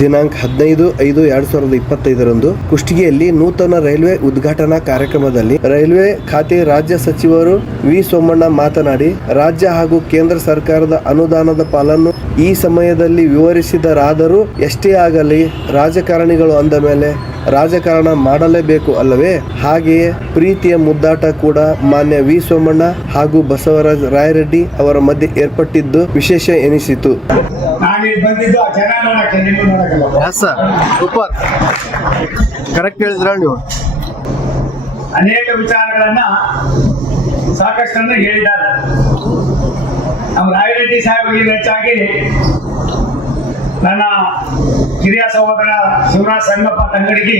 ದಿನಾಂಕ 15/5/2025 ಕುಷ್ಟಗಿಯಲ್ಲಿ ನೂತನ ರೈಲ್ವೆ ಉದ್ಘಾಟನಾ ಕಾರ್ಯಕ್ರಮದಲ್ಲಿ ರೈಲ್ವೆ ಖಾತೆ ರಾಜ್ಯ ಸಚಿವರು ವಿ ಸೋಮಣ್ಣ ಮಾತನಾಡಿ, ರಾಜ್ಯ ಹಾಗೂ ಕೇಂದ್ರ ಸರ್ಕಾರದ ಅನುದಾನದ ಪಾಲನ್ನು ಈ ಸಮಯದಲ್ಲಿ ವಿವರಿಸಿದರಾದರೂ ಎಷ್ಟೇ ಆಗಲಿ ರಾಜಕಾರಣಿಗಳು ಅಂದ ಮೇಲೆ ರಾಜಕಾರಣ ಮಾಡಲೇಬೇಕು ಅಲ್ಲವೇ? ಹಾಗೆಯೇ ಪ್ರೀತಿಯ ಮುದ್ದಾಟ ಕೂಡ ಮಾನ್ಯ ವಿ ಸೋಮಣ್ಣ ಹಾಗೂ ಬಸವರಾಜ ರಾಯರೆಡ್ಡಿ ಅವರ ಮಧ್ಯೆ ಏರ್ಪಟ್ಟಿದ್ದು ವಿಶೇಷ ಎನಿಸಿತು. ಸೂಪರ್, ಕರೆಕ್ಟ್ ಹೇಳಿದ್ರ ನೀವು. ಅನೇಕ ವಿಚಾರಗಳನ್ನ ಸಾಕಷ್ಟು ಹೇಳಿದ್ದಾರೆ. ನಮ್ಮ ರಾಯರೆಡ್ಡಿ ಸಾಹೇಬರಿಗೆ ಹೆಚ್ಚಾಗಿ ನನ್ನ ಹಿರಿಯ ಸಹೋದರ ಶಿವರಾಜ್ ಸಂಗಪ್ಪ ತಂಗಡಿಗೆ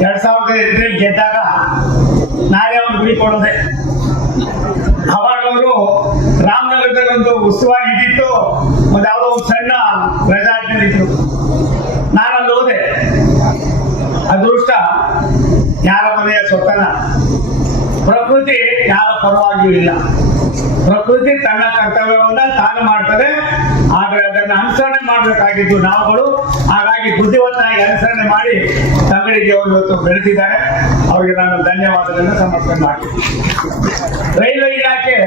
2008 ಗೆದ್ದಾಗ ನಾನೇ ಒಂದು ಗುಡಿ ಕೊಡೋದೆ. ಅವಾಗ ಅವರು ರಾಮನಗರದಲ್ಲಿ ಒಂದು ಉತ್ಸವ ಇದ್ದಿತ್ತು, ಒಂದು ಯಾವುದೋ ಒಂದು ಸಣ್ಣ ರೆಸಾರ್ಟ್ನಲ್ಲಿದ್ರು. ನಾನಲ್ಲಿ ಹೋದೆ. ಅದೃಷ್ಟ ಯಾರ ಮನೆಯ ಸೊತ್ತನ, ಪ್ರಕೃತಿ ಯಾರ ಪರವಾಗಿಯೂ ಇಲ್ಲ. ಪ್ರಕೃತಿ ತನ್ನ ಕರ್ತವ್ಯವನ್ನ ತಾನು ಮಾಡ್ತದೆ, ಆದ್ರೆ ಅದನ್ನು ಅನುಸರಣೆ ಮಾಡಬೇಕಾಗಿದ್ದು ನಾವುಗಳು. ಹಾಗಾಗಿ ಬುದ್ಧಿವಂತನಾಗಿ ಅನುಸರಣೆ ಮಾಡಿ ತಂಗಡಿಗೆ ಅವರು ಇವತ್ತು ಬೆಳೆದಿದ್ದಾರೆ. ಅವರಿಗೆ ನಾನು ಧನ್ಯವಾದಗಳನ್ನು ಸಮರ್ಪಣೆ ಮಾಡ್ತೀನಿ. ರೈಲ್ವೆ ಇಲಾಖೆ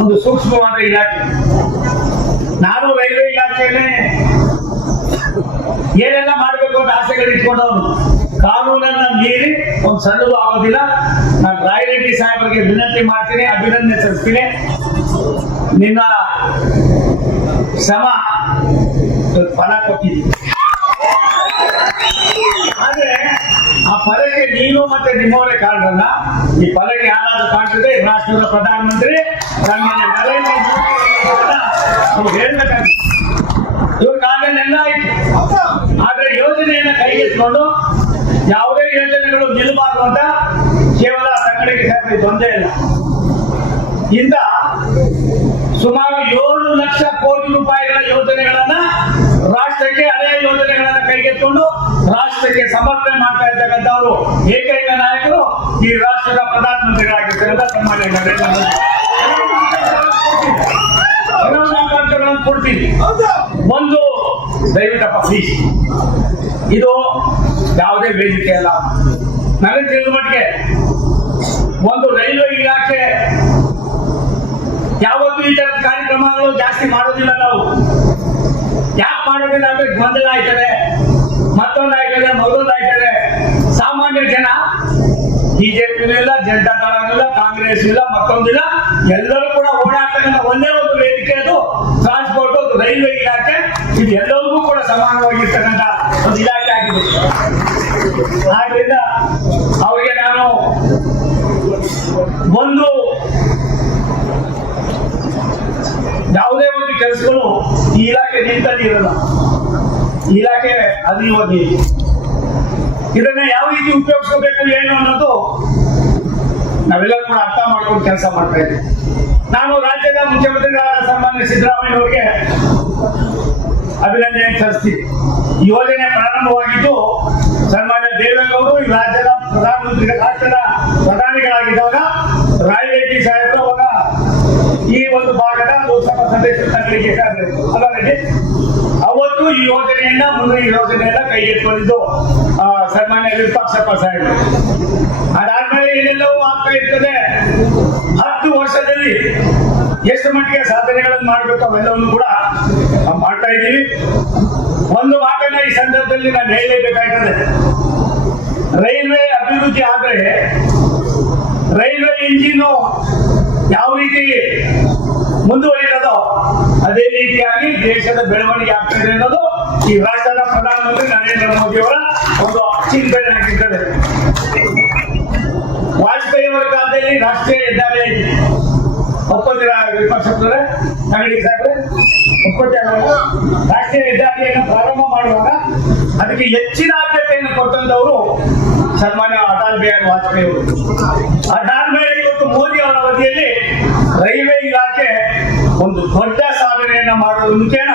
ಒಂದು ಸೂಕ್ಷ್ಮವಾದ ಇಲಾಖೆ. ನಾನು ರೈಲ್ವೆ ಇಲಾಖೆಯನ್ನೇ ಏನೆಲ್ಲ ಮಾಡಬೇಕು ಅಂತ ಆಸೆಗಳು ಇಟ್ಕೊಂಡವನು. ಕಾನೂನನ್ನ ಮೀರಿ ಒಂದು ಸಣ್ಣದು ಆಗೋದಿಲ್ಲ. ನಾನು ರಾಯರೆಡ್ಡಿ ಸಾಹೇಬರಿಗೆ ವಿನಂತಿ ಮಾಡ್ತೀನಿ, ಅಭಿನಂದನೆ ಸಲ್ಲಿಸ್ತೀನಿ. ನಿನ್ನ ಶ್ರಮ ಫಲ ಕೊಟ್ಟಿದ್ದೀನಿ. ಆದ್ರೆ ಆ ಫಲಕ್ಕೆ ನೀನು ಮತ್ತೆ ನಿಮ್ಮವರೇ ಕಾರಣರಲ್ಲ. ಈ ಫಲಕ್ಕೆ ಯಾರಾದ್ರೂ ಕಾಣ್ತದೆ ರಾಷ್ಟ್ರದ ಪ್ರಧಾನಮಂತ್ರಿ ಸನ್ಮಾನ್ಯ ನರೇಂದ್ರ ಮೋದಿ ಹೇಳ್ಬೇಕಾಗಿತ್ತು. ಇವ್ರ ಕಾರಣನೆಲ್ಲ ಆಯ್ತು. ಆದ್ರೆ ಯೋಜನೆಯನ್ನ ಕೈಗೆತ್ಕೊಂಡು ಯಾವುದೇ ಯೋಜನೆಗಳು ನಿಲ್ಲಬಾರ್ದು ಅಂತ ಕೇವಲ ತಂಗಡಿಗೆ ಸೇರಿ ತೊಂದರೆ ಇಲ್ಲ. ಇಂದ ಸುಮಾರು 7 ಲಕ್ಷ ಕೋಟಿ ರೂಪಾಯಿಗಳ ಯೋಜನೆಗಳನ್ನ ರಾಷ್ಟ್ರಕ್ಕೆ, ಹಳೆಯ ಯೋಜನೆಗಳನ್ನ ಕೈಗೆತ್ಕೊಂಡು ರಾಷ್ಟ್ರಕ್ಕೆ ಸಮರ್ಪಣೆ ಮಾಡ್ತಾ ಇರ್ತಕ್ಕಂಥವರು ಏಕೈಕ ನಾಯಕರು ಈ ರಾಷ್ಟ್ರದ ಪ್ರಧಾನಮಂತ್ರಿಗಳಾಗಿರ್ತಕ್ಕಂಥ ಸನ್ಮಾನ್ಯ ನರೇಂದ್ರ ಮೋದಿ. ಕೊಡ್ತೀನಿ. ಒಂದು ದಯವಿಟ್ಟಪ್ಪ ಪ್ಲೀಸ್, ಇದು ಯಾವುದೇ ವೇದಿಕೆ ಅಲ್ಲ. ನನಗೆ ತಿಳಿದ ಮಟ್ಟಿಗೆ ಒಂದು ರೈಲ್ವೆ ಇಲಾಖೆ ಯಾವತ್ತೂ ಈ ತರದ ಕಾರ್ಯಕ್ರಮಗಳು ಜಾಸ್ತಿ ಮಾಡೋದಿಲ್ಲ. ನಾವು ಯಾಕೆ ಮಾಡೋದಿಲ್ಲ ಅಂದ್ರೆ ಗೊಂದಲ ಆಯ್ತದೆ, ಮತ್ತೊಂದು ಆಯ್ತದೆ, ಮಗದೊಂದು ಆಯ್ತದೆ. ಸಾಮಾನ್ಯ ಜನ ಬಿಜೆಪಿನೂ ಇಲ್ಲ, ಜನತಾ ದಳನೂ ಇಲ್ಲ, ಕಾಂಗ್ರೆಸ್ ಇಲ್ಲ, ಮತ್ತೊಂದಿಲ್ಲ, ಎಲ್ಲರೂ ಕೂಡ ಓಡಾಡ್ತಕ್ಕಂಥ ಒಂದೇ ಒಂದು ವೇದಿಕೆ ಅದು ಟ್ರಾನ್ಸ್ಪೋರ್ಟ್, ಅದು ರೈಲ್ವೆ ಇಲಾಖೆ. ಇದು ಎಲ್ಲರಿಗೂ ಕೂಡ ಸಮಾನವಾಗಿರ್ತಕ್ಕಂಥ ಒಂದು ಇಲಾಖೆ ಆಗಿದೆ. ಆದ್ರಿಂದ ಅವರಿಗೆ ನಾನು ಒಂದು ಯಾವುದೇ ಒಂದು ಕೆಲಸಗಳು ಈ ಇಲಾಖೆ ನಿಂತಲ್ಲಿ ಇರಲ್ಲ. ಇಲಾಖೆ ಅಧಿಯೋಗಿ ಇದನ್ನ ಯಾವ ರೀತಿ ಉಪಯೋಗಿಸಬೇಕು ಏನು ಅನ್ನೋದು ನಾವೆಲ್ಲರೂ ಕೂಡ ಅರ್ಥ ಮಾಡ್ಕೊಂಡು ಕೆಲಸ ಮಾಡ್ತಾ ಇದ್ದೀವಿ. ನಾನು ರಾಜ್ಯದ ಮುಖ್ಯಮಂತ್ರಿಗಳಾದ ಸನ್ಮಾನ್ಯ ಸಿದ್ದರಾಮಯ್ಯ ಅವರಿಗೆ ಅಭಿನಂದನೆ ಸಲ್ಲಿಸ್ತೀನಿ. ಯೋಜನೆ ಪ್ರಾರಂಭವಾಗಿದ್ದು ಸನ್ಮಾನ್ಯ ದೇವೇಗೌಡರು ಈ ರಾಜ್ಯದ ರಾಷ್ಟ್ರದ ಪ್ರಧಾನಿಗಳಾಗಿದ್ದಾಗ ರಾಯರೆಡ್ಡಿ ಸಾಹೇಬರು ಅವಾಗ ಈ ಒಂದು ಭಾಗದ ಲೋಕಸಭಾ ಸದಸ್ಯರ ತಂಗಡಿಗೆ ಅವತ್ತು ಈ ಯೋಜನೆಯನ್ನ, ಮುಂದೆ ಈ ಯೋಜನೆಯನ್ನ ಕೈಗೆತ್ತಿಕೊಂಡಿದ್ದು ಸನ್ಮಾನ್ಯ ವಿರೂಪಾಕ್ಷಪ್ಪ ಸಾಹೇಬರು. ಅದಾದ್ಮೇಲೆ ಏನೆಲ್ಲವೂ ಆಗ್ತಾ ಇರ್ತದೆ. 10 ವರ್ಷದಲ್ಲಿ ಎಷ್ಟು ಮಟ್ಟಿಗೆ ಸಾಧನೆಗಳನ್ನು ಮಾಡಬೇಕು ಅವೆಲ್ಲವನ್ನು ಕೂಡ ಮಾಡ್ತಾ ಇದ್ದೀವಿ. ಒಂದು ಮಾತನ್ನ ಈ ಸಂದರ್ಭದಲ್ಲಿ ನಾನು ಹೇಳಲೇಬೇಕಾಗ್ತದೆ. ರೈಲ್ವೆ ಅಭಿವೃದ್ಧಿ ಆದ್ರೆ ರೈಲ್ವೆ ಇಂಜಿನ್ ಯಾವ ರೀತಿ ಮುಂದುವರಿಯೋದೋ ಅದೇ ರೀತಿಯಾಗಿ ದೇಶದ ಬೆಳವಣಿಗೆ ಆಗ್ತದೆ ಅನ್ನೋದು ಈ ರಾಷ್ಟ್ರದ ಪ್ರಧಾನಮಂತ್ರಿ ನರೇಂದ್ರ ಮೋದಿ ಅವರ ಒಂದು ಚಿಂತನೆ ಆಗಿರ್ತದೆ. ವಾಜಪೇಯಿ ಅವರ ಕಾಲದಲ್ಲಿ ರಾಷ್ಟ್ರೀಯ ಹೆದ್ದಾರಿ ಒಪ್ಪಂದ ವಿಪಕ್ಷದವರೇ ತಂಗಡಿಗೆ ಸಾಹೇಬ್ರೆ ರಾಷ್ಟ್ರೀಯ ಹೆದ್ದಾರಿಯನ್ನು ಪ್ರಾರಂಭ ಮಾಡುವಾಗ ಅದಕ್ಕೆ ಹೆಚ್ಚಿನ ಆದ್ಯತೆಯನ್ನು ಕೊಟ್ಟಂತವರು ಸನ್ಮಾನ್ಯ ಅಟಲ್ ಬಿಹಾರಿ ವಾಜಪೇಯಿ ಅವರು. ಅದಾದ್ಮೇಲೆ ಇವತ್ತು ಮೋದಿ ಅವರ ಅವಧಿಯಲ್ಲಿ ರೈಲ್ವೆ ಇಲಾಖೆ ಒಂದು ದೊಡ್ಡ ಸಾಧನೆಯನ್ನ ಮಾಡುವ ಮುಖೇನ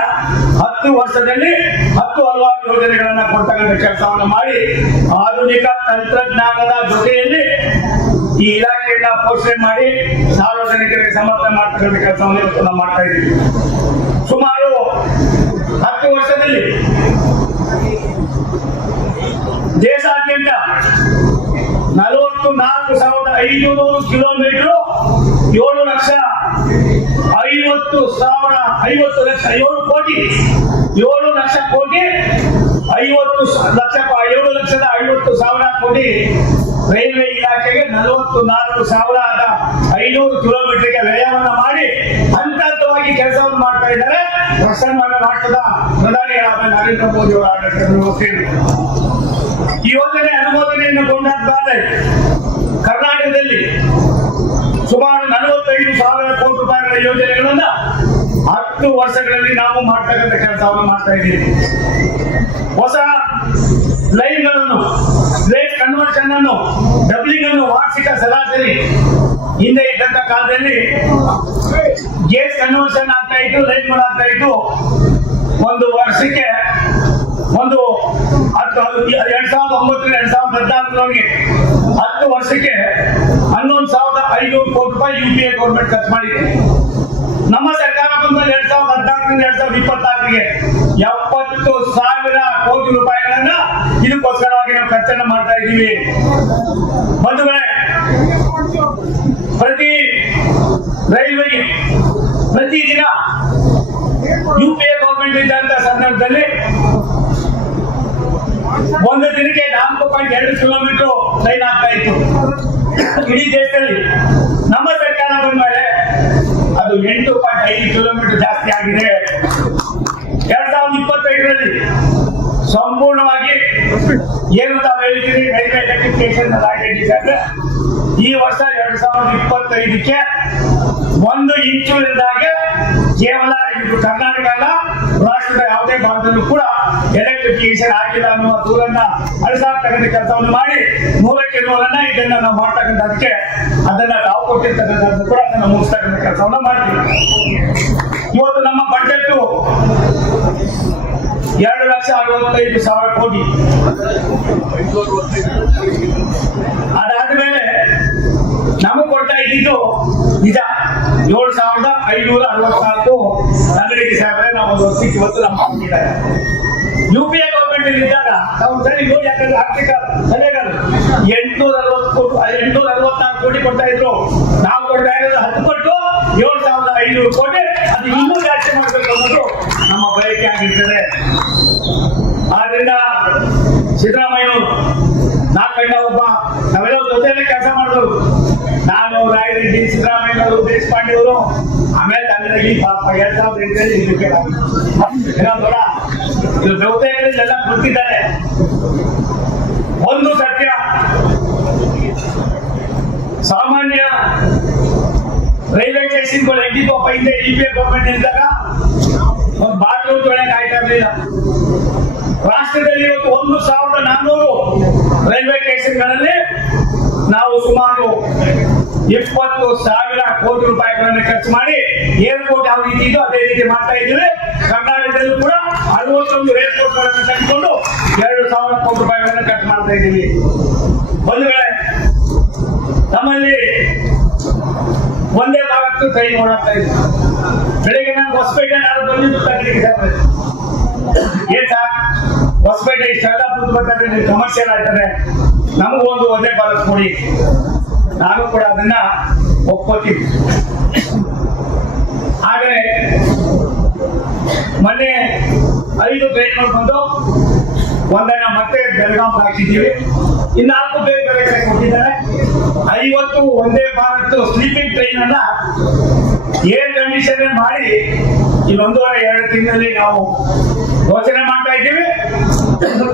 10 ವರ್ಷದಲ್ಲಿ 10 ಹಲವಾರು ಯೋಜನೆಗಳನ್ನ ಕೊಡ್ತಕ್ಕಂಥ ಕೆಲಸವನ್ನು ಮಾಡಿ ಆಧುನಿಕ ತಂತ್ರಜ್ಞಾನದ ಜೊತೆಯಲ್ಲಿ ಈ ಇಲಾಖೆಯನ್ನ ಪೋಷಣೆ ಮಾಡಿ ಸಾರ್ವಜನಿಕರಿಗೆ ಸಮರ್ಥನೆ ಮಾಡ್ತಕ್ಕಂಥ ಕೆಲಸವನ್ನು ಇವತ್ತು ನಾವು ಮಾಡ್ತಾ ಇದ್ದೀವಿ. ಸುಮಾರು 10 ವರ್ಷದಲ್ಲಿ 500 ಕಿಲೋಮೀಟರ್ 7 ಕೋಟಿ 7 ಲಕ್ಷ ಕೋಟಿ 7,50,000 ಕೋಟಿ ರೈಲ್ವೆ ಇಲಾಖೆಗೆ 44,500 ಕಿಲೋಮೀಟರ್ಗೆ ವ್ಯಯವನ್ನು ಮಾಡಿ ಹಂತವಾಗಿ ಕೆಲಸವನ್ನು ಮಾಡ್ತಾ ಇದ್ದಾರೆ. ಪ್ರಸನ್ನ ರಾಷ್ಟ್ರದ ಪ್ರಧಾನಿಗಳಾದ ನರೇಂದ್ರ ಮೋದಿ ಅವರ ಆಡಳಿತದ ವ್ಯವಸ್ಥೆಯಲ್ಲಿ ಈ ಯೋಜನೆ ಅನುಮೋದನೆಯನ್ನು ಕೊಂಡಾದ ಕರ್ನಾಟಕದಲ್ಲಿ ಸುಮಾರು 45,000 ಕೋಟಿ ರೂಪಾಯಿಗಳ ಯೋಜನೆಗಳನ್ನ 10 ವರ್ಷಗಳಲ್ಲಿ ನಾವು ಮಾಡ್ತಕ್ಕಂಥ ಕೆಲಸವನ್ನು ಮಾಡ್ತಾ ಇದ್ದೀವಿ. ಹೊಸ ಲೈನ್ಗಳನ್ನು ಗ್ರೇಟ್ ಕನ್ವರ್ಷನ್ ಅನ್ನು ಡಬ್ಲಿಂಗ್ ಅನ್ನು ವಾರ್ಷಿಕ ಸರಾಸರಿ ಹಿಂದೆ ಇದ್ದಂತ ಕಾಲದಲ್ಲಿ ಗೇಜ್ ಕನ್ವರ್ಷನ್ ಆಗ್ತಾ ಇತ್ತು, ಲೈನ್ಗಳು ಆಗ್ತಾ ಇತ್ತು. ಒಂದು ವರ್ಷಕ್ಕೆ 2009-2014 10 ವರ್ಷಕ್ಕೆ 11,500 ಕೋಟಿ ರೂಪಾಯಿ UPA ಗೌರ್ಮೆಂಟ್ ಖರ್ಚು ಮಾಡಿದೆ. ನಮ್ಮ ಸರ್ಕಾರ ಬಂದ 2014-2024ಗೆ 70,000 ಕೋಟಿ ರೂಪಾಯಿಗಳನ್ನ ಇದಕ್ಕೋಸ್ಕರವಾಗಿ ನಾವು ಖರ್ಚನ್ನು ಮಾಡ್ತಾ ಇದ್ದೀವಿ. ಬಂಧುಗಳೇ, ಪ್ರತಿ ರೈಲ್ವೆಗೆ ಪ್ರತಿದಿನ UPA ಗೌರ್ಮೆಂಟ್ ಇದ್ದಂತ ಸಂದರ್ಭದಲ್ಲಿ ಒಂದು ದಿನಕ್ಕೆ 4.2 ಕಿಲೋಮೀಟರ್ ಲೈನ್ ಆಗ್ತಾ ಇತ್ತು ಇಡೀ ದೇಶದಲ್ಲಿ. ನಮ್ಮ ಸರ್ಕಾರ ಬಂದ ಮೇಲೆ ಅದು 8.5 ಕಿಲೋಮೀಟರ್ ಜಾಸ್ತಿ ಆಗಿದೆ. 2025ರಲ್ಲಿ ಸಂಪೂರ್ಣವಾಗಿ ಏನು ತಾವು ಹೇಳಿದ್ದೀರಿ ರೈಲ್ವೆ ಎಲೆಕ್ಟ್ರಿಫಿಕೇಶನ್ ಆಗಿದ್ರೆ ಈ ವರ್ಷ 2025ಕ್ಕೆ 1 ಇಂಚು ಇಲ್ಲದಾಗೆ ಕೇವಲ ಇದು ಕರ್ನಾಟಕ ಅಲ್ಲ, ರಾಷ್ಟ್ರದ ಯಾವುದೇ ಭಾಗದಲ್ಲೂ ಕೂಡ ಎಲೆಕ್ಟ್ರಿಫಿಕೇಶನ್ ಆಗಿಲ್ಲ ಅನ್ನುವ ದೂರನ್ನ ಅಳಿಸಾಕ್ತಕ್ಕಂಥ ಕೆಲಸವನ್ನು ಮಾಡಿ 100ಕ್ಕೆ 100 ಇದನ್ನ ನಾವು ಮಾಡ್ತಕ್ಕಂಥದಕ್ಕೆ ಅದನ್ನ ತಾವು ಕೊಟ್ಟಿರ್ತಕ್ಕಂಥದ್ದು ಕೂಡ ಅದನ್ನ ಮುಗಿಸ್ತಕ್ಕಂಥ ಕೆಲಸವನ್ನು ಮಾಡ್ತೀವಿ. ಇವತ್ತು ನಮ್ಮ ಬಜೆಟ್ 2,65,000 ಕೋಟಿ. ಅದಾದ್ಮೇಲೆ ನಮಗೆ ಕೊಡ್ತಾ ಇದ್ದಿದ್ದು ನಿಜ 7,564 ಅಂಗಡಿಗೆ ಸಾಹೇಬ್ರೆ ನಾವು ಒಂದು ವರ್ಷಕ್ಕೆ ಇವತ್ತು ನಮ್ಮ ಹಾಕಿದ್ದಾರೆ. UPA ಗೌರ್ಮೆಂಟ್ ಇದ್ದಾಗ ನಾವು ಸರಿ ನೋಡಿ ಯಾಕಂದ್ರೆ ಆರ್ಥಿಕ ಸಲಹೆಗಳು 864 ಕೋಟಿ ಕೊಡ್ತಾ ಇದ್ರು. ನಾವು ಕೊಡ್ತಾ ಇರೋದು 10 ಪಟ್ಟು 7,500 ಕೋಟಿ. ಅದು ಇನ್ನೂ ಜಾಸ್ತಿ ಮಾಡಬೇಕು ಅನ್ನೋದು ನಮ್ಮ ಬಯಕೆ ಆಗಿರ್ತದೆ. ಆದ್ರಿಂದ ಸಿದ್ದರಾಮಯ್ಯವರು ನಾಲ್ಕಂಡ ಒಬ್ಬ ನಾವೆಲ್ಲ ಜೊತೆಯಲ್ಲೇ ಕೆಲಸ ಮಾಡಿದವರು. ನಾನು ರಾಯರೆಡ್ಡಿ, ಸಿದ್ದರಾಮಯ್ಯವರು, ದೇಶಪಾಂಡೆ ಅವರು, ಆಮೇಲೆ ತಮಿಳಲ್ಲಿ ಪಾಪ 2008ರಲ್ಲಿ ಇದು ಬಹುತೇಕರೆಲ್ಲ ಗೊತ್ತಿದ್ದಾರೆ. ಒಂದು ಸತ್ಯ, ಸಾಮಾನ್ಯ ರೈಲ್ವೆ ಸ್ಟೇಷನ್ಗಳು ಹೆಂಗಿದ್ದಪ್ಪ ಹಿಂದೆ UPA ಗೌರ್ಮೆಂಟ್ ಇದ್ದಾಗ ಒಂದು ಬಾತ್ರೂಮ್ ತೊಳೆಯಕ್ಕೆ ಆಯ್ತಾ ಇರಲಿಲ್ಲ. ರಾಷ್ಟ್ರದಲ್ಲಿ ಇವತ್ತು 1,400 ರೈಲ್ವೆ ಸ್ಟೇಷನ್ಗಳಲ್ಲಿ ನಾವು ಸುಮಾರು 20,000 ಕೋಟಿ ರೂಪಾಯಿಗಳನ್ನು ಖರ್ಚು ಮಾಡಿ ಏರ್ಪೋರ್ಟ್ ಯಾವ ರೀತಿ ಇದೋ ಅದೇ ರೀತಿ ಮಾಡ್ತಾ ಇದ್ದೀವಿ. ಕರ್ನಾಟಕದಲ್ಲೂ ಕೂಡ 61 ಏರ್ಪೋರ್ಟ್ ಗಳನ್ನು ತೆಗೆದುಕೊಂಡು 2,000 ಕೋಟಿ ರೂಪಾಯಿಗಳನ್ನು ಖರ್ಚು ಮಾಡ್ತಾ ಇದ್ದೀವಿ. ಬಂಧುಗಳೇ, ನಮ್ಮಲ್ಲಿ ಒಂದೇ ಭಾಗಕ್ಕೂ ಟ್ರೈನ್ ಓಡಾಡ್ತಾ ಇದ್ವಿ. ಬೆಳಿಗ್ಗೆ ನಾನು ಹೊಸಪೇಟೆ ನಾನು ಬಂದಿದ್ದು ಏನ್ ಸರ್ ಹೊಸಪೇಟೆ ಇಷ್ಟೆಲ್ಲ ದುಡ್ಡು ಬರ್ತದೆ, ಕಮರ್ಷಿಯಲ್ ಆಗ್ತದೆ, ನಮಗೂ ಒಂದು ಒಂದೇ ಭಾರತ್ ಕೊಡಿ. ನಾನು ಕೂಡ ಅದನ್ನ ಒಪ್ಕೋತೀನಿ. ಆದರೆ ಮೊನ್ನೆ 5 ಟ್ರೈನ್ಗಳು ಬಂದು ಒಂದನ್ನ ಮತ್ತೆ ಬೆಳಗಾಂ ಹಾಕಿದ್ದೀವಿ. 4 ಬೇರೆ ಬೇರೆ ಕಡೆ ಕೊಟ್ಟಿದ್ದಾರೆ. 50 ಒಂದೇ ಭಾರತ್ ಸ್ಲೀಪಿಂಗ್ ಟ್ರೈನ್ ಅನ್ನ ಏರ್ ಕಂಡೀಷನ್ ಮಾಡಿ ಈ 1.5-2 ತಿಂಗಳಲ್ಲಿ ನಾವು ಯೋಚನೆ ಮಾಡ್ತಾ ಇದ್ದೀವಿ.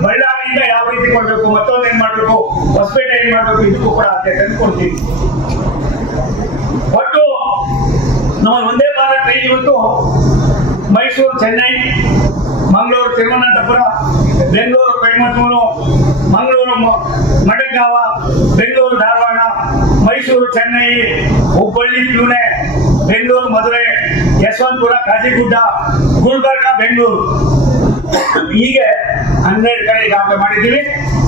ಬಳ್ಳಾರಿಯಿಂದ ಯಾವ ರೀತಿ ಕೊಡ್ಬೇಕು, ಮತ್ತೊಂದು ಏನ್ ಮಾಡ್ಬೇಕು, ಹೊಸಪೇಟೆ ಏನ್ ಮಾಡ್ಬೇಕು, ಇದಕ್ಕೂ ಕೂಡ ಆದ್ಯತೆ ಕೊಡ್ತೀವಿ. ಒಟ್ಟು ನಾವು ಒಂದೇ ಭಾರತ್ ಟ್ರೈನ್ ಇವತ್ತು ಮೈಸೂರು, ಚೆನ್ನೈ, ಮಂಗಳೂರು, ತಿರುವನಂತಪುರ, ಬೆಂಗಳೂರು, ಕೊಯಮತ್ತೂರು, ಮಂಗಳೂರು, ಮಡಗಾವ, ಬೆಂಗಳೂರು, ಧಾರವಾಡ, ಮೈಸೂರು, ಚೆನ್ನೈ, ಹುಬ್ಬಳ್ಳಿ, ಪುಣೆ, ಬೆಂಗಳೂರು, ಮಧುರೆ, ಯಶವಂತಪುರ, ಕಾಜಿಗುಡ್ಡ, ಗುಲ್ಬರ್ಗ, ಬೆಂಗಳೂರು, ಹೀಗೆ 12 ಕಡೆ ಈಗಾಗಲೇ ಮಾಡಿದ್ದೀವಿ.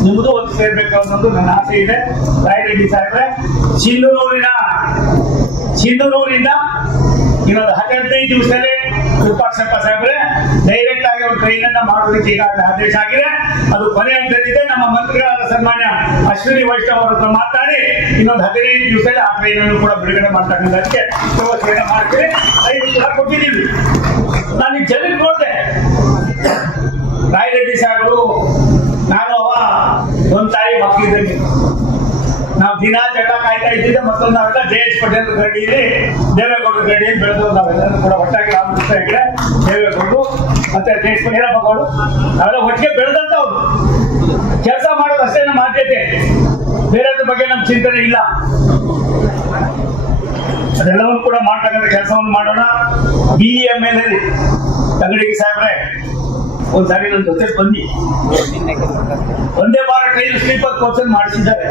ನಿಮ್ಮದು ಒಂದು ಸೇರ್ಬೇಕು ಅನ್ನೋದು ನನ್ನ ಆಸೆ ಇದೆ. ರಾಯರೆಡ್ಡಿ ಸಾಹೇಬ್ರೆ, ಸಿಂಧನೂರಿಂದ ಇನ್ನೊಂದು 15 ದಿವಸದಲ್ಲಿ ಕೃಪಾಕ್ಷಪ್ಪ ಸಾಹೇಬ್ರೆ ಡೈರೆಕ್ಟ್ ಆಗಿ ಅವ್ರ ಕೈಯಿಂದ ಮಾಡೋದಕ್ಕೆ ಈಗಾಗಲೇ ಆದೇಶ ಆಗಿದೆ. ಅದು ಕೊನೆ ಹಂತದಿದೆ. ನಮ್ಮ ಮಂತ್ರಿಗಳಾದ ಸನ್ಮಾನ್ಯ ಅಶ್ವಿನಿ ವೈಷ್ಣವ್ ಅವರ ಹತ್ರ ಮಾತಾಡಿ ಇನ್ನೊಂದು 15 ದಿವಸದಲ್ಲಿ ಆ ಟ್ರೈನನ್ನು ಕೂಡ ಬಿಡುಗಡೆ ಮಾಡ್ತಕ್ಕಂಥದ್ದಕ್ಕೆ ವ್ಯವಸ್ಥೆಯನ್ನು ಮಾಡ್ತೀವಿ. 5 ಕೂಡ ಕೊಟ್ಟಿದ್ದೀವಿ. ನಾನು ಈ ಜನಕ್ಕೆ ನೋಡಿದೆ, ರಾಯರೆಡ್ಡಿ ಸಾಹೇಬರು, ನಾನು ಅವ ಒಂದ್ ತಾಯಿ ಮಕ್ಕಳಿದ್ದಂಗೆ ನಾವು ದಿನ ಜಗಳ ಕಾಯ್ತಾ ಇದ್ದಿದ್ದೆ. ಮತ್ತೊಂದು ನಾವೆಲ್ಲ JH ಪಟೇಲ್ ಗಡಿಯಲ್ಲಿ ದೇವೇಗೌಡರ ಗಡಿಯಲ್ಲಿ ಬೆಳೆದು ನಾವೆಲ್ಲರೂ ಕೂಡ ಒಟ್ಟಾಗಿ ರಾಮಕೃಷ್ಣ ಹೆಗಡೆ, ದೇವೇಗೌಡರು ಮತ್ತೆ JH ಪಟೇಲ್ ಮಗಳು ನಾವೆಲ್ಲ ಒಟ್ಟಿಗೆ ಬೆಳೆದಂತವ್ರು. ಕೆಲಸ ಮಾಡೋದು ಅಷ್ಟೇ ನಮ್ಮ ಆದ್ಯತೆ, ಬೇರೆದ್ರ ಬಗ್ಗೆ ನಮ್ಮ ಚಿಂತನೆ ಇಲ್ಲ. ಅದೆಲ್ಲವನ್ನು ಕೂಡ ಮಾಡ್ತಕ್ಕಂಥ ಕೆಲಸವನ್ನು ಮಾಡೋಣ. BEML ತಂಗಡಿಗೆ ಸಾಹೇಬ್ರೆ ಒಂದ್ಸಾರಿ ನನ್ನ ಜೊತೆ ಬನ್ನಿ, ಒಂದೇ ಬಾರ ಟ್ರೈನ್ ಸ್ಲೀಪರ್ ಕೋಚ್ ಮಾಡಿಸಿದ್ದಾರೆ.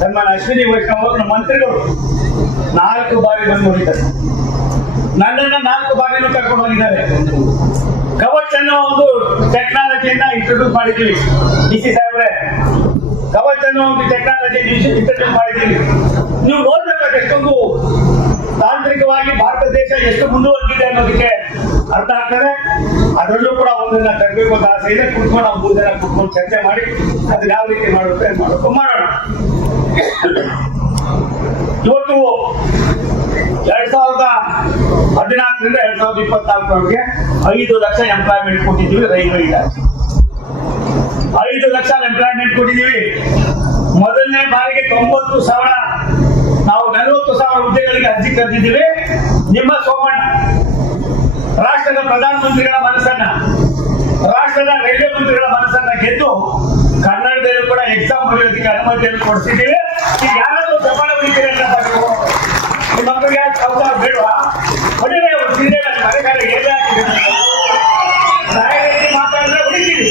ಸನ್ಮಾನ ಅಶ್ವಿನಿ ವೈಷ್ಣವ್ ಅವರು ನಮ್ಮ ಮಂತ್ರಿಗಳು 4 ಬಾರಿ ಬಂದು ನೋಡಿದ್ದಾರೆ. ನನ್ನನ್ನ 4 ಬಾರಿನೂ ಕರ್ಕೊಂಡು ಹೋಗಿದ್ದಾರೆ. ಕವಚ್ ಅನ್ನೋ ಒಂದು ಟೆಕ್ನಾಲಜಿಯನ್ನ ಇಂಟ್ರೊಡ್ಯೂಸ್ ಮಾಡಿದ್ದೀವಿ. DC ಸಾಹೇಬ್ರೆ, ಕವಚ್ ಅನ್ನೋ ಒಂದು ಟೆಕ್ನಾಲಜಿ ಇಂಟ್ರೊಡ್ಯೂಸ್ ಮಾಡಿದ್ದೀವಿ. ನೀವು ನೋಡ್ಬೇಕಾದ್ರೆ ಎಷ್ಟೊಂದು ತಾಂತ್ರಿಕವಾಗಿ ಭಾರತ ದೇಶ ಎಷ್ಟು ಮುಂದುವರೆದಿದೆ ಅನ್ನೋದಕ್ಕೆ ಅರ್ಥ ಆಗ್ತದೆ. ಅದರಲ್ಲೂ ಕೂಡ ಒಂದನ್ನ ತರಬೇಕು ಅಂತ ಆಸೆ ಇದೆ. ಕುತ್ಕೊಂಡು ನಾವು 3 ಜನ ಕುತ್ಕೊಂಡು ಚರ್ಚೆ ಮಾಡಿ ಅದು ಯಾವ ರೀತಿ ಮಾಡುತ್ತೆ ಮಾಡೋಣ. ಇವತ್ತು 2014ರಿಂದ 2024 5 ಲಕ್ಷ ಎಂಪ್ಲಾಯ್ಮೆಂಟ್ ಕೊಟ್ಟಿದ್ದೀವಿ. ರೈಲ್ವೆ ಇಲಾಖೆ 5 ಲಕ್ಷ ಎಂಪ್ಲಾಯ್ಮೆಂಟ್ ಕೊಟ್ಟಿದ್ದೀವಿ. ಮೊದಲನೇ ಬಾರಿಗೆ 90,000 ನಾವು 40,000 ಹುದ್ದೆಗಳಿಗೆ ಅರ್ಜಿ ಕರೆದಿದ್ದೀವಿ. ನಿಮ್ಮ ಸೋಮಣ್ಣ ರಾಷ್ಟ್ರದ ಪ್ರಧಾನಮಂತ್ರಿಗಳ ಮನಸ್ಸನ್ನ, ರಾಷ್ಟ್ರದ ರೈಲ್ವೆ ಮಂತ್ರಿಗಳ ಮನಸ್ಸನ್ನ ಗೆದ್ದು ಕನ್ನಡದಲ್ಲೂ ಕೂಡ ಎಕ್ಸಾಮ್ ಬರೆಯೋದಕ್ಕೆ ಅನುಮತಿಯನ್ನು ಕೊಡಿಸಿದ್ದೀವಿ. ಈಗ ಯಾರಾದ್ರೂ ಜಪಾನ ಬರೀತೀರಿ ಅಂತ ನೀವು ನಿಮ್ಮ ಮಕ್ಕಳಿಗೆ ಯಾರು ಅವಕಾಶ ಬೇಡವಾ? ಹೊಡಿರೇ ಒಂದು ಸೀರೆ ಮನೆಗಾಲ ಎಲ್ಲಿ ಹಾಕಿದ್ದೀರಿ? ರಾಯರೆಡ್ಡಿ ಮಾತಾಡಿದ್ರೆ ಹೊಡಿತೀರಿ.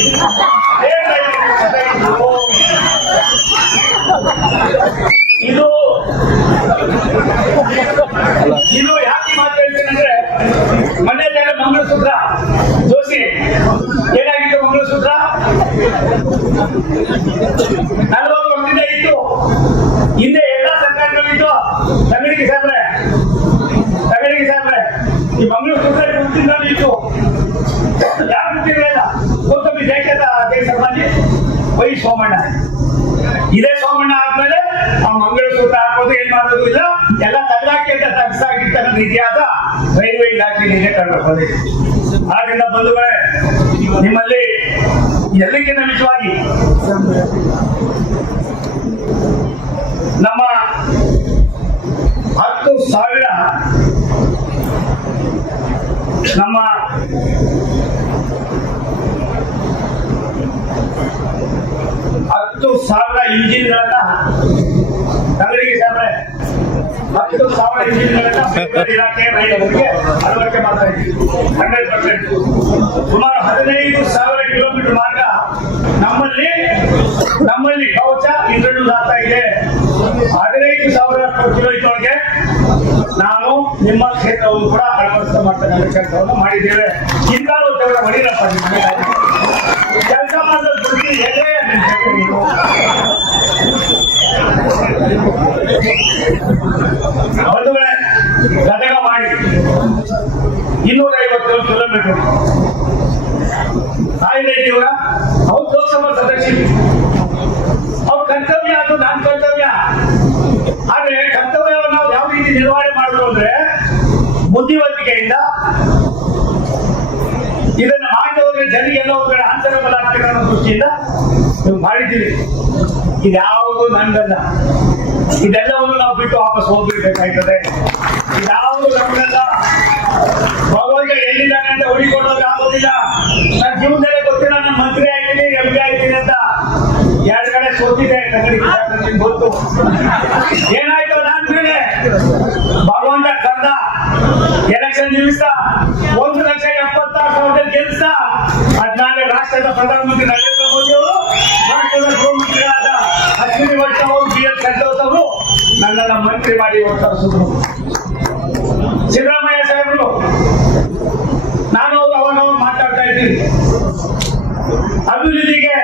ಇದು ಯಾಕೆ ಮಾತು ಹೇಳ್ತೇನೆಂದ್ರೆ, ಮನೆ ಜಾಗ ಮಂಗಳಸೂತ್ರ ಜೋಶಿ ಏನಾಗಿತ್ತು? ಮಂಗಳಸೂತ್ರ 40 ವರ್ಷದಿಂದ ಇತ್ತು. ಹಿಂದೆ ಎಲ್ಲ ಸರ್ಕಾರಗಳಿತ್ತು. ತಂಗಡಿಗೆ ಸಾಹೇಬ್ರೆ ಈ ಮಂಗಳಸೂತ್ರ ಗುರುತಿಂದ ಇತ್ತು. ಯಾರು ಗುರುತಿರಲಿಲ್ಲ. ಗೌತಮಿ ಜಯಕೇತ ಸನ್ಮಾನ್ಯ ವೈ ಸೋಮಣ್ಣ. ಇದೇ ಸೋಮಣ್ಣ ಆದ್ಮೇಲೆ ಆ ಮಂಗಳಸೂತ್ರ ಹಾಕೋದು ಏನ್ ಮಾಡೋದು ಇಲ್ಲ. ಎಲ್ಲ ತಗ್ಗಾಕಿ ಅಂತ ತಗ್ಸಾಗಿರ್ತಕ್ಕಂಥ ಇತಿಹಾಸ ರೈಲ್ವೆ ಇಲಾಖೆಯಲ್ಲಿ ಕಂಡುಬರ್ತದೆ. ಆದ್ರಿಂದ ಬಂಧುಗಳೇ, ನಿಮ್ಮಲ್ಲಿ ಎಲ್ಲಕ್ಕಿಂತ ಮುಖ್ಯವಾಗಿ ನಮ್ಮ 10,000 ನಮ್ಮ 10,000 ಇಂಜಿನ್ಗಳನ್ನ ತಂಗಡಿಗೆ ಸಾಹೇಬ್ರೆ 10,000 ಇಂಜಿನ್ಗಳನ್ನ ಇಲಾಖೆ ರೈಲ್ವೆಗೆ ಅಳವಡಿಕೆ ಮಾಡ್ತಾ ಇದ್ದೀವಿ. 100%. ಸುಮಾರು 15,000 ಕಿಲೋಮೀಟರ್ ಮಾರ್ಗ ನಮ್ಮಲ್ಲಿ ಕವಚ ಇಂಟ್ರೊಡ್ಯೂಸ್ ಆಗ್ತಾ ಇದೆ. 15,000 ಕಿಲೋಮೀಟರ್ಗೆ ನಾವು ನಿಮ್ಮ ಕ್ಷೇತ್ರವನ್ನು ಕೂಡ ಅಳವಡಿಸ್ತಾ ಮಾಡ್ತಕ್ಕಂಥ ಕೆಲಸವನ್ನು ಮಾಡಿದ್ದೇವೆ. ಇಂಥವ್ರು ಹೊಡಿರಪ್ಪ ಕೆಲಸ ಮಾಡೋದು ಬಂಧುಗಳೇ, ಗದಗ ಮಾಡಿ 250 ಕಿಲೋಮೀಟರ್. ರಾಯರೆಡ್ಡಿಯವರ ಅವ್ರ ಲೋಕಸಭಾ ಸದಸ್ಯರು, ಅವ್ರ ಕರ್ತವ್ಯ ಅದು ನನ್ನ ಕರ್ತವ್ಯ. ಆದ್ರೆ ಕರ್ತವ್ಯವನ್ನು ನಾವು ಯಾವ ರೀತಿ ನಿರ್ವಹಣೆ ಮಾಡುದು ಅಂದ್ರೆ ಬುದ್ಧಿವಂತಿಕೆಯಿಂದ ಇದನ್ನ ಮಾಡಿ ಹೋದ್ರೆ ಜನರಿಗೆಲ್ಲ ಒಂದು ಕಡೆ ಆನ್ಸರಬಲ್ ಆಗ್ತದೆ ಅನ್ನೋ ದೃಷ್ಟಿಯಿಂದ ನೀವು ಮಾಡಿದ್ದೀವಿ. ಇದ್ಯಾವುದು ನಂದಲ್ಲ. ಇದೆಲ್ಲವನ್ನು ನಾವು ಬಿಟ್ಟು ವಾಪಸ್ ಹೋಗ್ಬಿಡ್ಬೇಕಾಯ್ತದೆ. ಇದ್ಯಾವುದು ನಮ್ಮೆಲ್ಲ ಭಗವಂತ ಎಲ್ಲಿದ್ದಾನೆ ಅಂತ ಹುಡುಕೊಂಡೋಗಿ ಆಗೋದಿಲ್ಲ. ನನ್ನ ಜೀವನದಲ್ಲಿ ಗೊತ್ತಿಲ್ಲ, ನಾನು ಮಂತ್ರಿ ಆಗಿದ್ದೀನಿ, MP ಆಗಿದ್ದೀನಿ ಅಂತ 2 ಕಡೆ ಸೋತಿದೆ. ಗೊತ್ತು ಏನಾಯ್ತು ಅದಾದ್ಮೇಲೆ ಭಗವಂತ ಕರ್ದ ಎಲೆಕ್ಷನ್ ನಿಲ್ಲಿಸ್ದ. 1,70,000 ಗೆಲ್ಸ. ಅದ್ನಾಲೆ ರಾಷ್ಟ್ರದ ಪ್ರಧಾನಮಂತ್ರಿ ನರೇಂದ್ರ ಮೋದಿ ಅವರು, ರಾಷ್ಟ್ರದ ಗೃಹಮಂತ್ರಿಯಾದ ಅಶ್ವಿನಿ ವೈಷ್ಣವ್ ಅವರು, BL ಸಂತೋಷ್ ಅವರು ನನ್ನನ್ನ ಮಂತ್ರಿ ಮಾಡಿ ಒತ್ತರಿಸಿದ್ರು. ಸಿದ್ದರಾಮಯ್ಯ ಸಾಹೇಬರು, ನಾನು ಅವಾಗ ಮಾತಾಡ್ತಾ ಇದ್ದೀನಿ, ಅಭಿವೃದ್ಧಿಗೆ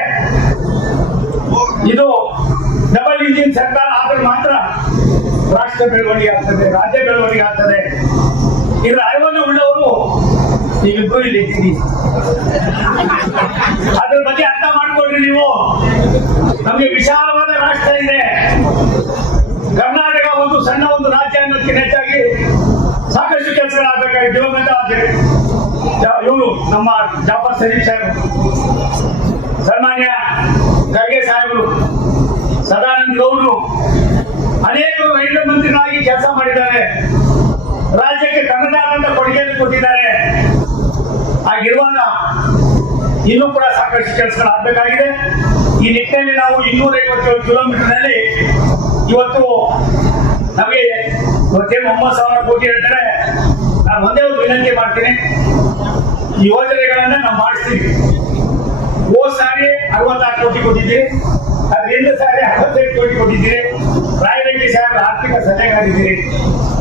ಇದು ಡಬಲ್ ಇಂಜಿನ್ ಸರ್ಕಾರ ಆದ್ರೆ ಮಾತ್ರ ರಾಷ್ಟ್ರ ಬೆಳವಣಿಗೆ ಆಗ್ತದೆ, ರಾಜ್ಯ ಬೆಳವಣಿಗೆ ಆಗ್ತದೆ. ಇದರ ಅರಿವನ್ನು ಉಳ್ಳವರು ನೀವಿಬ್ರು ಇಲ್ಲಿ ಇದ್ದೀರಿ. ಅದ್ರ ಬಗ್ಗೆ ಅರ್ಥ ಮಾಡ್ಕೊಳ್ರಿ ನೀವು. ನಮಗೆ ವಿಶಾಲವಾದ ರಾಷ್ಟ್ರ ಇದೆ. ಕರ್ನಾಟಕ ಒಂದು ಸಣ್ಣ ಒಂದು ರಾಜ್ಯ ಅನ್ನೋದಕ್ಕಿಂತ ಹೆಚ್ಚಾಗಿ ಸಾಕಷ್ಟು ಕೆಲಸಗಳಾಗಬೇಕಾಗಿ ದಿವಂಗತ ಇವರು ನಮ್ಮ ಜಾಫರ್ ಸರೀಫ್ ಸಾಹೇಬರು, ಸನ್ಮಾನ್ಯ ಖರ್ಗೆ ಸಾಹೇಬರು, ಸದಾನಂದ ಗೌಡರು ಅನೇಕರು ರೈಲ್ವೆ ಮಂತ್ರಿಗಳಾಗಿ ಕೆಲಸ ಮಾಡಿದ್ದಾರೆ. ರಾಜ್ಯಕ್ಕೆ ತನ್ನದಾದಂತ ಕೊಡುಗೆಯನ್ನು ಕೊಟ್ಟಿದ್ದಾರೆ. ಹಾಗಿರುವಾಗ ಇನ್ನೂ ಕೂಡ ಸಾಕಷ್ಟು ಕೆಲಸಗಳಾಗಬೇಕಾಗಿದೆ. ಈ ನಿಟ್ಟಿನಲ್ಲಿ ನಾವು 257 ಕಿಲೋಮೀಟರ್ನಲ್ಲಿ ಇವತ್ತು ನಮಗೆ ಇವತ್ತೇನು 9,000 ಕೋಟಿ ಹೇಳ್ತಾರೆ. ನಾನು ಒಂದೇ ಒಂದು ವಿನಂತಿ ಮಾಡ್ತೀನಿ, ಈ ಯೋಜನೆಗಳನ್ನ ನಾವು ಮಾಡಿಸ್ತೀವಿ. ಹೋದ ಸಾರಿ 66 ಕೋಟಿ ಕೊಟ್ಟಿದ್ದೀರಿ, ಅದರಿಂದ ಸಾರಿ 65 ಕೋಟಿ ಕೊಟ್ಟಿದ್ದೀರಿ. ರಾಯರೆಡ್ಡಿ ಸಾಹೇಬ್ ಆರ್ಥಿಕ ಸಲಹೆಗಾರಿದ್ದೀರಿ.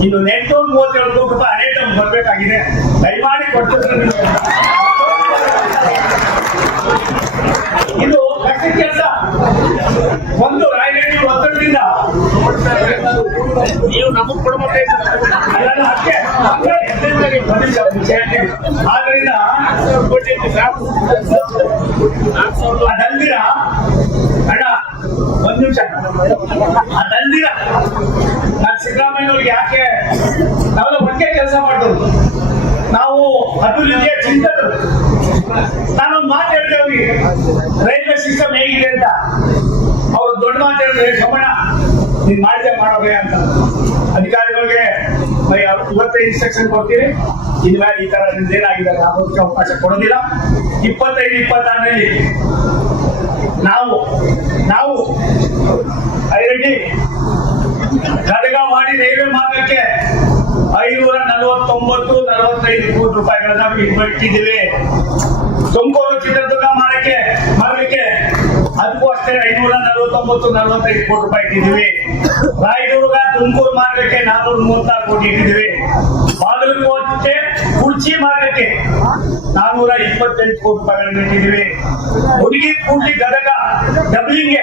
ಇನ್ನು 837 ಕೋಟಿ ರೂಪಾಯಿ ಹಳೆ ನಮ್ಗೆ ಬರಬೇಕಾಗಿದೆ. ದಯಮಾಡಿ ಕೊಡ್ತಿದ್ರೆ ಇದು ಕಷ್ಟ ಕೆಲಸ. ಒಂದು ರಾಯರೆಡ್ಡಿ ಒತ್ತಡದಿಂದ ನೀವು ನಮಗ್ ಕೊಡಬೇಕು. ಆದ್ರಿಂದ ಅದಲ್ದಿರ ಅಣ್ಣ ಒಂದ್ ನಿಮಿಷ, ಅದಲ್ದಿರ ನಾನು ಸಿದ್ದರಾಮಯ್ಯವ್ರಿಗೆ ಯಾಕೆ ನಾವೆಲ್ಲ ಒಟ್ಟಿಗೆ ಕೆಲಸ ಮಾಡಿದ್ರು, ನಾವು ಅಭಿವೃದ್ಧಿಯ ಚಿಂತಕರು. ನಾನೊಂದು ಮಾತು ಹೇಳ್ದೆ ಅವ್ರಿಗೆ, ರೈಲ್ವೆ ಸಿಸ್ಟಮ್ ಹೇಗಿದೆ ಅಂತ. ಅವ್ರು ದೊಡ್ಡ ಮಾತು ಹೇಳಿದ್ರೆ, ಸೋಮಣ್ಣ ನೀನ್ ಮಾಡಿದೆ ಮಾಡೋದೇ ಅಂತ. ಅಧಿಕಾರಿಗಳಿಗೆ ಇವತ್ತೇ ಇನ್ಸ್ಟ್ರಕ್ಷನ್ ಕೊಡ್ತೀವಿ, ಇನ್ಮೇಲೆ ಈ ತರ ನಿಮ್ದೇನಾಗಿದ್ದಾರೆ ಆಗೋದಕ್ಕೆ ಅವಕಾಶ ಕೊಡೋದಿಲ್ಲ. 25-26ರಲ್ಲಿ ನಾವು ಐರೆಡ್ಡಿ ಗದಗ ಮಾಡಿ ರೈಲ್ವೆ ಮಾರ್ಗಕ್ಕೆ 549-45 ಕೋಟಿ ರೂಪಾಯಿಗಳನ್ನ ಇಟ್ಟಿದ್ದೀವಿ. ತುಮಕೂರು ಚಿತ್ರದುರ್ಗ ಮಾರ್ಗಕ್ಕೆ ಅದಕ್ಕೂ ಅಷ್ಟೇ 549-45 ಕೋಟಿ ರೂಪಾಯಿ ಇಟ್ಟಿದ್ದೀವಿ. ರಾಯದುರ್ಗ ತುಮಕೂರು ಮಾರ್ಗಕ್ಕೆ 436 ಕೋಟಿ ಇಟ್ಟಿದ್ದೀವಿ. ಬಾಗಲಕೋಟೆ ಕುರ್ಚಿ ಮಾರ್ಗಕ್ಕೆ 428 ಕೋಟಿ ರೂಪಾಯಿಗಳನ್ನು ಇಟ್ಟಿದ್ದೀವಿ. ಹುಡುಗಿ ಕೂಡ್ಲಿ ಗದಗ ಡಬ್ಲಿಂಗ್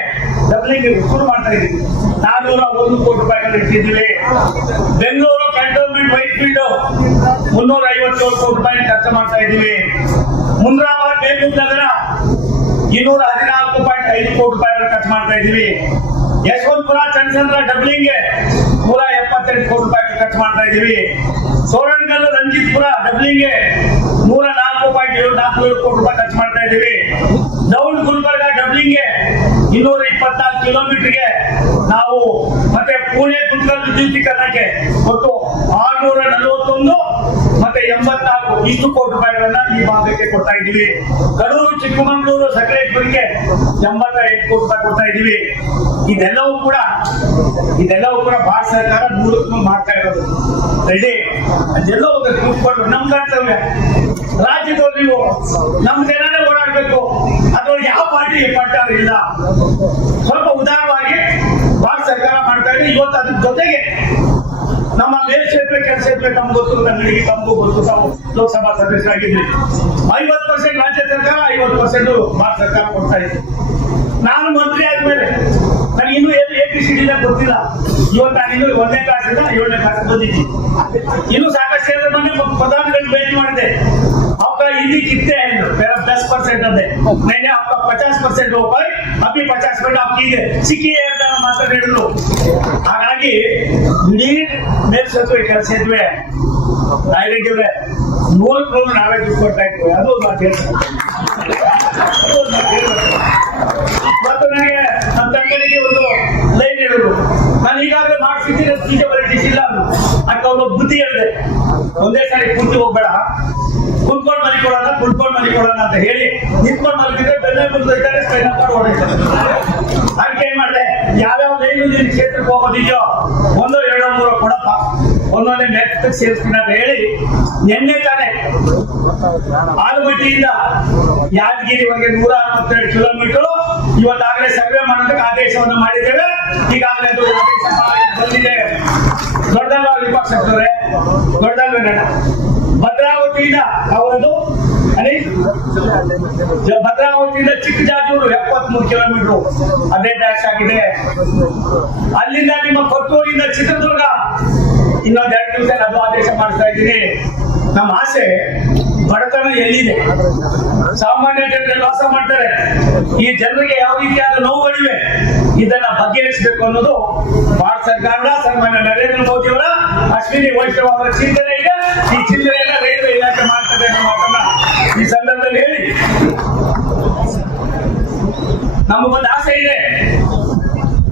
ಶುರು ಮಾಡ್ತಾ ಇದ್ದೀವಿ, 401 ಕೋಟಿ ರೂಪಾಯಿಗಳನ್ನು ಇಟ್ಟಿದ್ದೀವಿ. ಬೆಂಗಳೂರು ಕ್ಯಾಂಟೋನ್ಮೆಂಟ್ ವೈಟ್ ಫೀಲ್ಡ್ 357 ಕೋಟಿ ರೂಪಾಯಿ ಖರ್ಚು ಮಾಡ್ತಾ ಇದ್ದೀವಿ. ಮುಂದ್ರಾಬಾದ್ ಬೇಲೂರು ನಗರ 214.5 ಕೋಟಿ ರೂಪಾಯಿಗಳನ್ನು ಖರ್ಚು ಮಾಡ್ತಾ ಇದ್ದೀವಿ. ಯಶವಂತಪುರ ಚನ್ನಚಂದ್ರ ಡಬ್ಲಿಂಗ್ಗೆ 178 ಕೋಟಿ ರೂಪಾಯಿ ಖರ್ಚು ಮಾಡ್ತಾ ಇದ್ದೀವಿ. ಸೋರಣಗಲ್ ರಂಜಿತ್ಪುರ ಡಬ್ಲಿಂಗ್ಗೆ 104.74 ಕೋಟಿ ರೂಪಾಯಿ ಖರ್ಚು ಮಾಡ್ತಾ ಇದ್ದೀವಿ. ಡೌನ್ ಗುಲ್ಬರ್ಗ ಡಬ್ಲಿಂಗ್ಗೆ 224 ಕಿಲೋಮೀಟರ್ಗೆ ನಾವು ಮತ್ತೆ ಪುಣೆ ಗುಂಟ್ಕಲ್ ವಿದ್ಯುದೀಕರಣಕ್ಕೆ ಒಟ್ಟು 641 ಮತ್ತೆ 84 ಇಷ್ಟು ಕೋಟಿ ರೂಪಾಯಿಗಳನ್ನ ಈ ಭಾಗಕ್ಕೆ ಕೊಡ್ತಾ ಇದ್ದೀವಿ. ಕಡೂರು ಚಿಕ್ಕಮಗಳೂರು ಸಕಲೇಶ್ವರಕ್ಕೆ 88 ಕೋಟಿ ರೂಪಾಯಿ ಕೊಡ್ತಾ ಇದ್ದೀವಿ. ಇದೆಲ್ಲವೂ ಕೂಡ ಭಾರತ ಸರ್ಕಾರ ಮೂಲಕ ಮಾಡ್ತಾ ಇರೋದು. ರೆಡಿ ಅದೆಲ್ಲ ಕೂತ್ಕೊಂಡು ನಮ್ ಕರ್ತವ್ಯ. ರಾಜ್ಯದವ್ರು ನೀವು ನಮ್ ಜನನೇ ಓಡಾಡ್ಬೇಕು. ಅದ್ರೊಳಗೆ ಯಾವ ಪಾರ್ಟಿ ಪಟ್ಟಾರ ಇಲ್ಲ. ಸ್ವಲ್ಪ ಉದಾರವಾಗಿ ಭಾರತ ಸರ್ಕಾರ ಮಾಡ್ತಾ ಇದೆ. ಇವತ್ತು ಅದ್ರ ಜೊತೆಗೆ ನಮ್ಮ ಮೇಲ್ಸೇತುವೆ ಕೆಲಸೇತುವೆ ನಮ್ಗೆ ಗೊತ್ತು, ಕನ್ನಡಿಗೆ ತಮಗೂ ಗೊತ್ತು, ತಾವು ಲೋಕಸಭಾ ಸದಸ್ಯರಾಗಿದ್ರಿ. 50% ರಾಜ್ಯ ಸರ್ಕಾರ, 50% ಭಾರತ ಸರ್ಕಾರ ಕೊಡ್ತಾ ಇದೆ. ನಾನು ಮಂತ್ರಿ ಆದ್ಮೇಲೆ ನನಗೆ ಇನ್ನೂ ಏನು ABCD ಗೊತ್ತಿಲ್ಲ. ಇವತ್ತು ನಾನು ಇನ್ನೂ 1ನೇ ಕ್ಲಾಸಿಂದ 7ನೇ ಕ್ಲಾಸ್ ಬಂದಿದ್ದೀನಿ. ಇನ್ನೂ ಸಾಕಷ್ಟು ಹೇಳಿದ್ರೆ ಮೊನ್ನೆ ಪ್ರಧಾನಿಗಳು ಭೇಟಿ ಮಾಡಿದೆ. आपका हिंदी कितने हैं? मेरा 10% है। मैंने आपका 50% होकर अभी 50% आप कीजिए ಸಿಕ್ಕಿಯೇ ಅಂತ ಮಾತಾಡಿದ್ರು. ಹಾಗಾಗಿ ನೀರ್ ಮೇಲ್ಸೇತುವೆ ಕೆಲಸೇತುವೆ ಐಡೆಂಟಿವೆ 100 ಕ್ರೋರ್ ನಾವೇ ದುಡ್ಡು ಕೊಡ್ತಾ ಇದ್ವಿ. ಅದು ಮಾತು ಹೇಳ್ತಾರೆ. ಮತ್ತು ನನಗೆ ನಮ್ಮ ತಂಗಡಿಗೆ ಒಂದು ಲೈನ್ ಹೇಳಿದ್ರು, ನಾನು ಈಗಾಗಲೇ ಮಾಡ್ತಿದ್ದೀನಿ ಫೀಸಿಬಿಲಿಟೀಸ್ ಇಲ್ಲ ಅಂದ್ರು. ಅಕ್ಕ ಅವ್ರ ಬುದ್ಧಿ ಹೇಳಿದೆ, ಒಂದೇ ಸಾರಿ ಕುಂತು ಹೋಗ್ಬೇಡ, ಕುಂತ್ಕೊಂಡು ಮಲಿಕೊಳ್ಳೋಣ ಅಂತ ಹೇಳಿ ನಿಂತ್ಕೊಂಡು ಮಲಗಿದ್ರೆ ಬೆನ್ನೆ ಮುಂದಿದ್ದಾರೆ, ಸ್ಪೈನಲ್ ಕಾರ್ಡ್ ಹೊಡೆಯುತ್ತೆ. ಅದಕ್ಕೆ ಏನ್ ಮಾಡಿದೆ, ಯಾವ್ಯಾವ ಲೈನು ನಿನ್ ಕ್ಷೇತ್ರಕ್ಕೆ ಹೋಗೋದಿದೆಯೋ 1, 2, 3 ಕೊಡಪ್ಪ, ಒಂದೊಂದೇ ಮೆತ್ತಕ್ಕೆ ಸೇರಿಸ್ತೀನಿ ಅಂತ ಹೇಳಿ ನಿನ್ನೆ ತಾನೆ ಆಲಮಟ್ಟಿಯಿಂದ ಯಾದಗಿರಿವರೆಗೆ 162 ಕಿಲೋಮೀಟರ್ ಇವತ್ತಾಗಲೇ ಸರ್ವೆ ಮಾಡೋದಕ್ಕೆ ಆದೇಶವನ್ನು ಮಾಡಿದ್ದೇವೆ. ಈಗಾಗಲೇ ಅದು ಬಂದಿದೆ. ದೊಡ್ಡಲ್ಲ ವಿಪಕ್ಷದವರೇ, ದೊಡ್ಡಲ್ವೇನ ಭದ್ರಾವತಿಯಿಂದ ಅವರದು ಭದ್ರಾವತಿಯಿಂದ ಚಿಕ್ಕಜಾಜೂರು 73 ಕಿಲೋಮೀಟರ್ ಅದೇ ಡ್ಯಾಶ್ ಆಗಿದೆ. ಅಲ್ಲಿಂದ ನಿಮ್ಮ ಕೊತ್ತೂರಿಂದ ಚಿತ್ರದುರ್ಗ ಇನ್ನೊಂದು 2 ದಿವಸ ಅದು ಆದೇಶ ಮಾಡ್ತಾ ಇದ್ದೀನಿ. ನಮ್ಮ ಆಸೆ ಬಡತನ ಎಲ್ಲಿದೆ, ಸಾಮಾನ್ಯ ಜನರಲ್ಲಿ ವಾಸ ಮಾಡ್ತಾರೆ, ಈ ಜನರಿಗೆ ಯಾವ ರೀತಿಯಾದ ನೋವುಗಳಿವೆ, ಇದನ್ನ ಬಗೆಹರಿಸಬೇಕು ಅನ್ನೋದು ಭಾರತ ಸರ್ಕಾರದ ಸನ್ಮಾನ್ಯ ನರೇಂದ್ರ ಮೋದಿ ಅವರ ಅಶ್ವಿನಿ ವೈಷ್ಣವ್ ಅವರ ಚಿಂತನೆ ಇದೆ. ಈ ಚಿಂತನೆಯನ್ನ ರೈಲ್ವೆ ಇಲಾಖೆ ಮಾಡ್ತದೆ ಅನ್ನೋ ಮಾತನ್ನ ಈ ಸಂದರ್ಭದಲ್ಲಿ ಹೇಳಿ, ನಮಗೊಂದು ಆಸೆ ಇದೆ.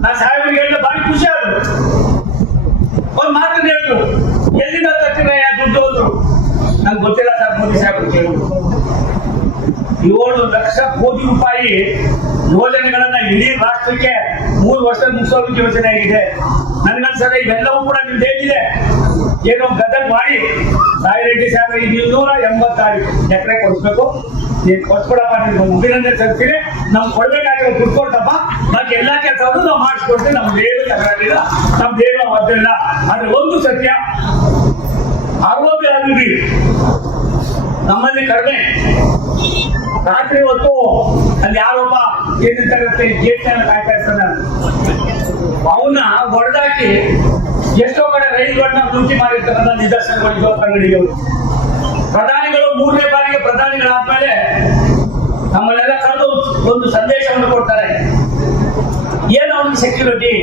ನಾ ಸಾಹೇಬರಿಗೆ ಹೇಳಿದ ಭಾರಿ ಖುಷಿ ಆದ್ರು. ಒಂದ್ ಮಾತನ್ನ ಹೇಳಿದ್ರು, ಎಲ್ಲಿಂದ ತಕ್ಷಣ ದುಡ್ಡು ಹೋದ್ರು ನಂಗೆ ಗೊತ್ತಿಲ್ಲ ಸರ್. ಮೋದಿ ಸಾಹೇಬರು ಕೇಳಿದ್ರು 7 ಲಕ್ಷ ಕೋಟಿ ರೂಪಾಯಿ ಯೋಜನೆಗಳನ್ನ ಇಡೀ ರಾಷ್ಟ್ರಕ್ಕೆ 3 ವರ್ಷ ಮುಗಿಸೋದಕ್ಕೆ ಯೋಜನೆ ಆಗಿದೆ. ನನ್ಗನ್ಸಲ್ಲ ಇವೆಲ್ಲವೂ ಕೂಡ ನಿಮ್ದು ಹೇಗಿದೆ, ಏನೋ ಗದಗ್ ಮಾಡಿ ಸಾಯಿರೆಡ್ಡಿ ಸಾಹೇಬ್ 286 ಎಕರೆ ಕೊಡಿಸ್ಬೇಕು, ನೀನ್ ಕೊಡ್ಸ್ಕೊಡಪ್ಪ, ನಿಮ್ಗೆ ಅಭಿನಂದನೆ ಸಲ್ಲಿಸ್ತೀನಿ, ನಮ್ಗೆ ಕೊಡ್ಬೇಕಾಗಿರೋ ದುಡ್ಡು ಕೊಟ್ಟಪ್ಪ, ಬಾಕಿ ಎಲ್ಲಾ ಕೆಲಸವನ್ನು ನಾವು ಮಾಡಿಸ್ಕೊಡ್ತೀವಿ, ನಮ್ದೇನು ತಗೊಳ್ಳಿಲ್ಲ, ನಮ್ದೇನು ಅವತ್ತಿಲ್ಲ. ಆದ್ರೆ ಒಂದು ಸತ್ಯ, ಆರೋಗ್ಯ ಅಭಿವೃದ್ಧಿ ನಮ್ಮಲ್ಲಿ ಕಡಿಮೆ. ರಾತ್ರಿ ಹೊತ್ತು ಅಲ್ಲಿ ಯಾರೊಬ್ಬ ಏನಿರ್ತಾರಂತೆ ಗೇಟ್ ಕಾಯ್ತಾ ಇರ್ತಾನೆ, ಅವನ್ನ ಹೊಡೆದಾಕಿ ಎಷ್ಟೋ ಕಡೆ ರೈಲುಗಳನ್ನ ಲೂಟಿ ಮಾಡಿರ್ತಕ್ಕಂಥ ನಿದರ್ಶನಗಳು ಅಂಗಡಿಗಳು. ಪ್ರಧಾನಿಗಳು 3ನೇ ಬಾರಿಗೆ ಪ್ರಧಾನಿಗಳಾದ್ಮೇಲೆ ನಮ್ಮನ್ನೆಲ್ಲ ಕರೆದು ಒಂದು ಸಂದೇಶವನ್ನು ಕೊಡ್ತಾರೆ. ಏನು ಅವ್ರಿಗೆ ಸೆಕ್ಯೂರಿಟಿ,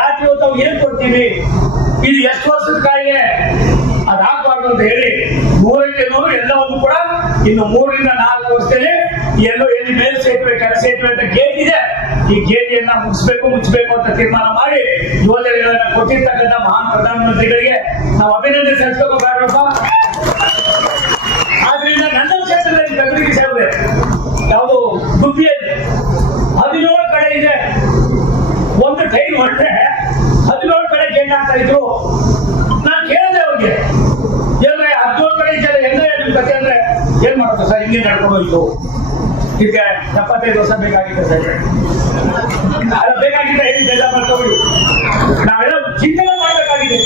ರಾತ್ರಿ ಹೊತ್ತು ಅವ್ರು ಏನ್ ಕೊಡ್ತೀವಿ, ಇದು ಎಷ್ಟು ವರ್ಷದ ಕಾಯಿಲೆ, ಅದಾಗಬಾರ್ದು ಅಂತ ಹೇಳಿ 100ಕ್ಕೆ 100 ಎಲ್ಲವನ್ನು ಕೂಡ ಇನ್ನು 3 ರಿಂದ 4 ವರ್ಷದಲ್ಲಿ ಎಲ್ಲೋ ಎಲ್ಲಿ ಮೇಲ್ ಸೇತುವೆ ಕೆಳ ಸೇತುವೆ ಅಂತ ಗೇಟ್ ಇದೆ, ಈ ಗೇಟಿಯನ್ನ ಮುಚ್ಚಬೇಕು ಅಂತ ತೀರ್ಮಾನ ಮಾಡಿ ಯೋಜನೆಗಳನ್ನ ಕೊಟ್ಟಿರ್ತಕ್ಕಂಥ ಮಹಾನ್ ಪ್ರಧಾನಮಂತ್ರಿಗಳಿಗೆ ನಾವು ಅಭಿನಂದನೆ ಸಲ್ಲಿಸಬೇಕು ಬೇಡಪ್ಪ. ಆದ್ರಿಂದ ನನ್ನ ಕ್ಷೇತ್ರದಲ್ಲಿ ಬೆಂಗಳೂರಿಗೆ ಸೇರಿದೆ ಯಾವುದು ಗುಬ್ಬಿಯಲ್ಲಿ 17 ಕಡೆ ಇದೆ. ಒಂದು ಟ್ರೈನ್ ಹೊರಟ್ರೆ 17 ಕಡೆ ಗೇಟ್ ಆಗ್ತಾ ಇದ್ರು. ನಾನು ಕೇಳಿದೆ ಅವ್ರಿಗೆ, ಏನ್ರೆ 17 ಕಡೆ ಇದ್ದಾರೆ ಹೆಂಗೆ ನಿಮ್ ಕತೆ ಅಂದ್ರೆ, ಏನ್ ಮಾಡೋದು ಸರ್, ಹಿಂಗೆ ನಡ್ಕೊಂಡು ಹೋಯ್ತು, ಇದಕ್ಕೆ 75 ವರ್ಷ ಬೇಕಾಗಿದೆ ಸರ್, ಅಲ್ಲ ಬೇಕಾಗಿದ್ರೆ ಹೇಳಿ ಬೇಡ ಮಾಡ್ಕೊಬಿಡಿ, ನಾವೆಲ್ಲ ಚಿಂತನೆ ಮಾಡಬೇಕಾಗಿದೆ.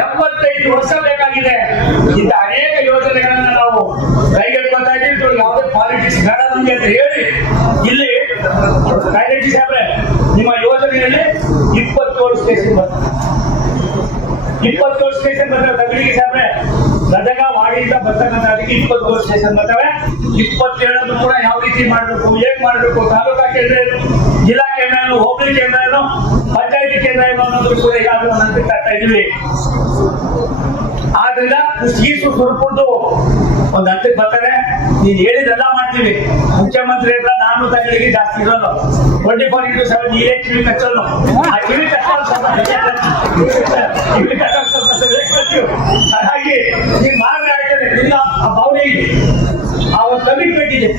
75 ವರ್ಷ ಬೇಕಾಗಿದೆ. ಇಂಥ ಅನೇಕ ಯೋಜನೆಗಳನ್ನ ನಾವು ಕೈಗೆತ್ಕೊಳ್ತಾ ಇದ್ದೀವಿ. ಯಾವುದೇ ಪಾಲಿಟಿಕ್ಸ್ ಬೇಡ ನಮ್ಗೆ ಅಂತ ಹೇಳಿ ಇಲ್ಲಿ ಕೈಗೆಟ್ಟಿ ಸಾಹೇಬ್ರೆ, ನಿಮ್ಮ ಯೋಜನೆಯಲ್ಲಿ 27 ಸ್ಟೇಷನ್ ಬರ್ತದೆ. 27 ಸ್ಟೇಷನ್ ಬರ್ತವೆ ತಗಡಿಗೆ ಸಾಹೇಬ್ರೆ. ಗದಗ ವಾಡಿಯಿಂದ ಬರ್ತಕ್ಕಂಥ ಅದಕ್ಕೆ 27 ಸ್ಟೇಷನ್ ಬರ್ತವೆ. 27 ಕೂಡ ಯಾವ ರೀತಿ ಮಾಡಬೇಕು, ಹೇಗ್ ಮಾಡಬೇಕು, ತಾಲೂಕಾ ಕೇಂದ್ರ ಏನು, ಜಿಲ್ಲಾ ಕೇಂದ್ರ ಏನು, ಹೋಬಳಿ ಕೇಂದ್ರ ಏನು, ಪಂಚಾಯತಿ ಕೇಂದ್ರ ಏನು ಅನ್ನೋದು ಕೂಡ ಈಗಾಗಲೇ ನಂತರ ತರ್ತಾ ಇದ್ದೀವಿ. ಆದ್ರಿಂದ ಕುಸ್ಗೀಸು ಸುರಪುರದು ಒಂದು ಹಂತಕ್ಕೆ ಬರ್ತಾರೆ. ನೀನ್ ಹೇಳಿದೆಲ್ಲ ಮಾಡ್ತೀವಿ. ಮುಖ್ಯಮಂತ್ರಿ ಹತ್ರ ನಾನು ತಗಲಿಗೆ ಜಾಸ್ತಿ ಇರೋದು 24x7 ನೀರೇ ಕಿವಿ ಕಚ್ಚೋದು. ಆ ಕಿವಿ ಹಾಗಾಗಿ ನೀನ್ ಮಾಡಿದ್ರೆ ಆಗ್ತದೆ, ಇಲ್ಲ ಆ ಭಾವನೆ ಇದೆ, ಆ ಒಂದು ಕಮಿಟ್ಮೆಂಟ್ ಇದೆ.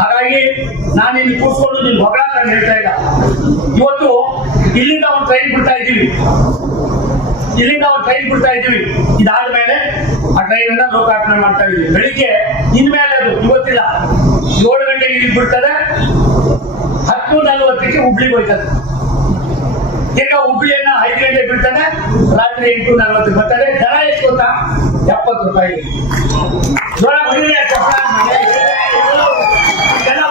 ಹಾಗಾಗಿ ನಾನು ಇಲ್ಲಿ ಕೂತ್ಕೊಂಡು ನೀನು ಹೊಗಳ ಹೇಳ್ತಾ ಇಲ್ಲ. ಇವತ್ತು ಇಲ್ಲಿಂದ ಒಂದು ಟ್ರೈನ್ ಬಿಡ್ತಾ ಇದ್ದೀವಿ. ಇದಾದ್ಮೇಲೆ ಆ ಟ್ರೈನ್ ಅನ್ನ ಲೋಕಾರ್ಪಣೆ ಮಾಡ್ತಾ ಇದೀವಿ. ಬೆಳಿಗ್ಗೆ ಇನ್ಮೇಲೆ ಅದು ಇವತ್ತಿಲ್ಲ 7 ಗಂಟೆಗೆ ಇಲ್ಲಿ ಬಿಡ್ತದೆ, 10:40ಕ್ಕೆ ಹುಬ್ಳಿಗೆ ಹೋಯ್ತದೆ. ಈಗ ಹುಬ್ಳಿಯನ್ನ 5 ಗಂಟೆಗೆ ಬಿಡ್ತಾನೆ, ರಾತ್ರಿ 8:40ಕ್ಕೆ ಬರ್ತಾರೆ. ದರ ಎಷ್ಟು ಗೊತ್ತಾ? 70 ರೂಪಾಯಿ.